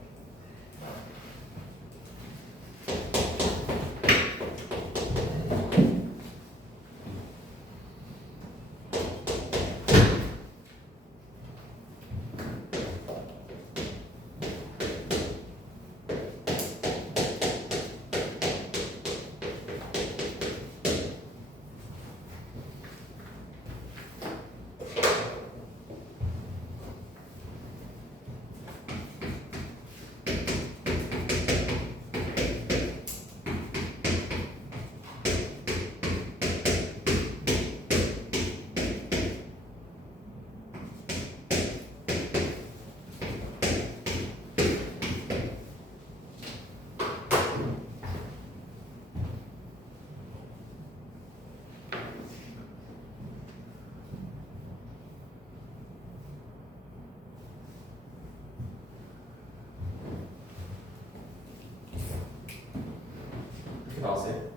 어떻게 나왔어요?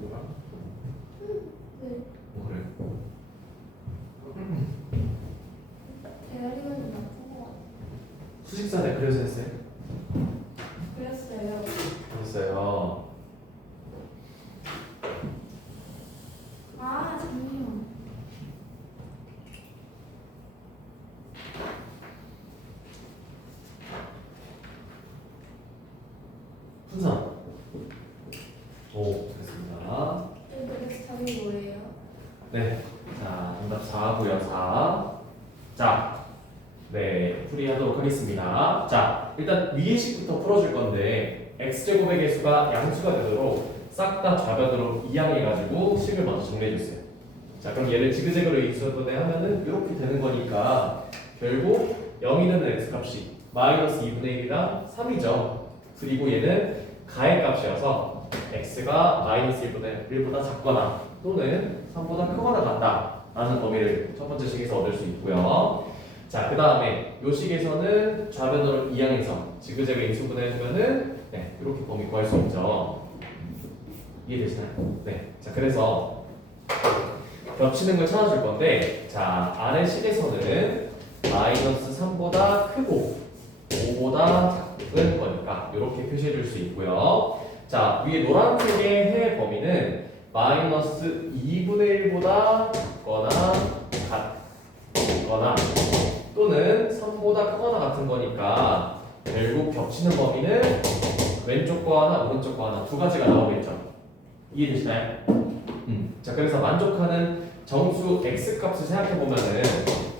누가? 네, 뭐를? 대가리가 좀 아픈 것 같아요. 수식사네 그래서 했어요? 그랬어요. 그랬어요. 아, 잠시만. 분산. 오, 됐습니다. 그래서 답이 뭐예요? 네. 자, 정답 4고요. 4. 자, 네, 풀이하도록 하겠습니다. 자, 일단 위의 식부터 풀어줄 건데 x제곱의 개수가 양수가 되도록 싹 다 좌변으로 이항해가지고 식을 먼저 정리해주세요. 자, 그럼 얘를 지그재그로 인수분해 하면은 이렇게 되는 거니까 결국 0이 되는 x값이 마이너스 2분의 1이랑 3이죠. 그리고 얘는 가의 값이어서 x가 마이너스 1보다 작거나 또는 3보다 크거나 같다 라는 범위를 첫 번째 식에서 얻을 수 있고요. 자, 그 다음에 요 식에서는 좌변으로 이항해서 지그재그 인수분해해주면은 네, 이렇게 범위 구할 수 있죠. 이해되시나요? 네. 자, 그래서 겹치는 걸 찾아줄 건데 자, 아래 식에서는 마이너스 3보다 크고 5보다 작은 거니까 이렇게 표시해 줄 수 있고요. 자, 위에 노란색의 해의 범위는 마이너스 2분의 1보다 작거나 같거나 또는 3보다 크거나 같은 거니까 결국 겹치는 범위는 왼쪽 거 하나, 오른쪽 거 하나 두 가지가 나오겠죠. 이해되시나요? 자, 그래서 만족하는 정수 x 값을 생각해 보면은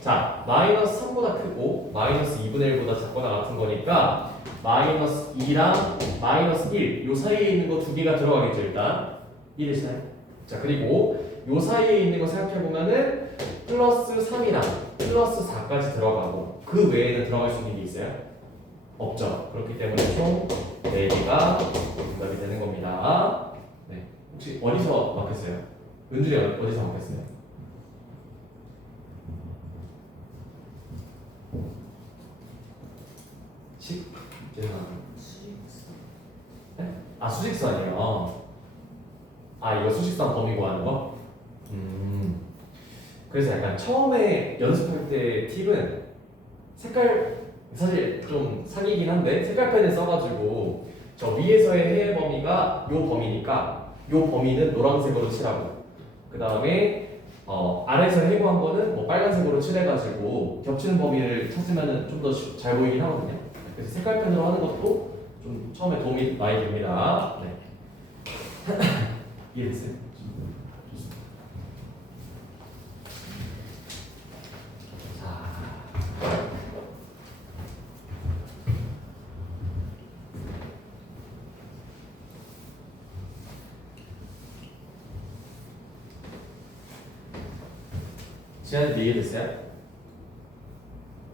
자, 마이너스 3보다 크고 마이너스 2분의 1보다 작거나 같은 거니까 마이너스 2랑 마이너스 1 요 사이에 있는 거 두 개가 들어가겠죠, 일단. 이해되시나요? 자, 그리고 요 사이에 있는 거 생각해 보면은 플러스 3이랑 플러스 4까지 들어가고 그 외에는 들어갈 수 있는 게 있어요? 없죠. 그렇기 때문에 총 4개가 정답이 되는 겁니다. 네. 혹시 어디서 막혔어요? 은준이 어디서 막혔어요? 죄송합니다. 수익성. 네? 아, 수직선이요. 아, 이거 수직선 범위 구하는 거? 그래서 약간 처음에 연습할 때 팁은 색깔 사실 좀 사기긴 한데 색깔펜을 써가지고 저 위에서의 해의 범위가 요 범위니까 요 범위는 노란색으로 칠하고 그 다음에 아래에서 해부한 거는 뭐 빨간색으로 칠해가지고 겹치는 범위를 찾으면 좀 더 잘 보이긴 하거든요. 그래서 색깔펜으로 하는 것도 좀 처음에 도움이 많이 됩니다. 네. 이해됐어요? 좋습니다. 자. 지한이 이해됐어요?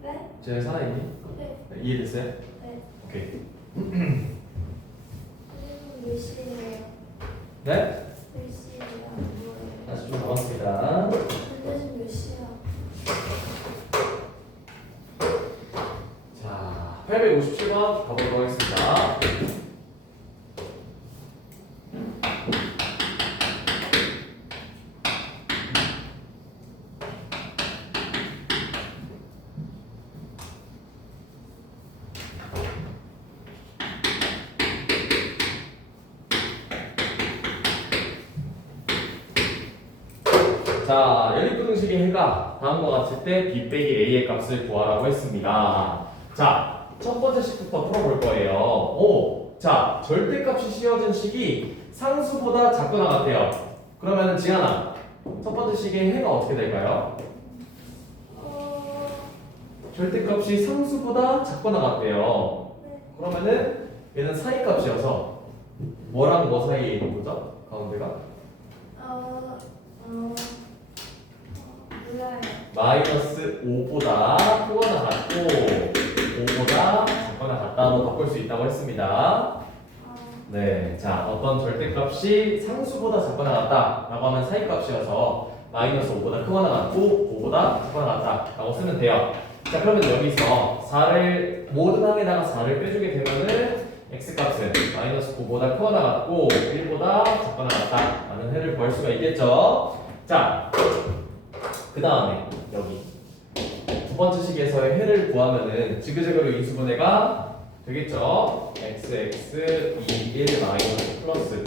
네? 지한이 살아있니? 네. 이해됐어요? 네. 오케이. 선생님 몇 시예요? 네? 몇 시예요? 뭐예요? 다시 좀 남았습니다. 선생님 몇 시야? 자, 857번 가보도록 하겠습니다. 자, 연립분식의 해가 다음과 같을 때 b 빼기 a의 값을 구하라고 했습니다. 자, 첫 번째 식부터 풀어볼 거예요. 오, 자, 절대값이 씌워진 식이 상수보다 작거나 같아요. 그러면 지한아, 첫 번째 식의 해가 어떻게 될까요? 절대값이 상수보다 작거나 같대요. 네. 그러면은 얘는 사이값이어서 뭐랑 뭐 사이에 있는 거죠? 가운데가? 몰라요. 마이너스 5보다 크거나 같고 5보다 작거나 같다로 바꿀 수 있다고 했습니다. 네, 자, 어떤 절대값이 상수보다 작거나 같다라고 하면 사이값이어서 마이너스 5보다 크거나 같고 5보다 작거나 같다라고 쓰면 돼요. 자, 그러면 여기서 4를 모든 항에다가 4를 빼주게 되면은 x값은 마이너스 9보다 크거나 같고 1보다 작거나 같다라는 해를 구할 수가 있겠죠. 자, 그 다음에 여기 두 번째 식에서의 해를 구하면은 지그재그로 인수분해가 되겠죠. x 2 1 마이너스 플러스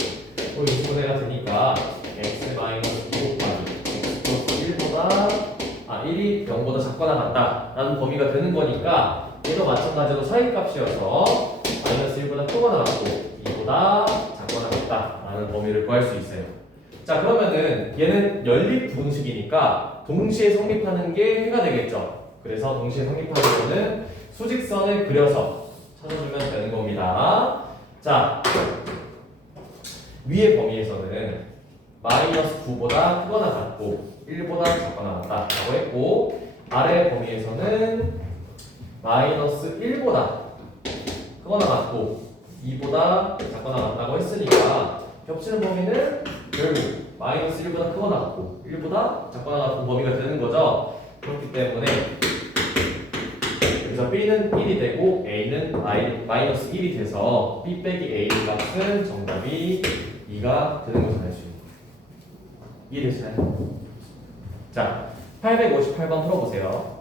또 인수분해가 되니까 x 마이너스 2 곱하기 x 플러스 1보다 1이 0보다 작거나 같다라는 범위가 되는 거니까 얘도 마찬가지로 사이값이어서 마이너스 1보다 크거나 같고 2보다 작거나 같다라는 범위를 구할 수 있어요. 자, 그러면은 얘는 연립 분식이니까 동시에 성립하는 게 해가 되겠죠. 그래서 동시에 성립하는 거는 수직선을 그려서 찾아주면 되는 겁니다. 자, 위의 범위에서는 마이너스 9보다 크거나 같고 1보다 작거나 같다라고 했고 아래 범위에서는 마이너스 1보다 크거나 같고 2보다 작거나 같다고 했으니까 겹치는 범위는 결국 마이너스 1보다 크거나 같고 1보다 작거나 같은 범위가 되는 거죠. 그렇기 때문에 그래서 B는 1이 되고 A는 마이너스 1이 돼서 B 빼기 A 값은 정답이 2가 되는 것을 알 수 있는 거예요. 이해되시나요? 자, 858번 풀어보세요.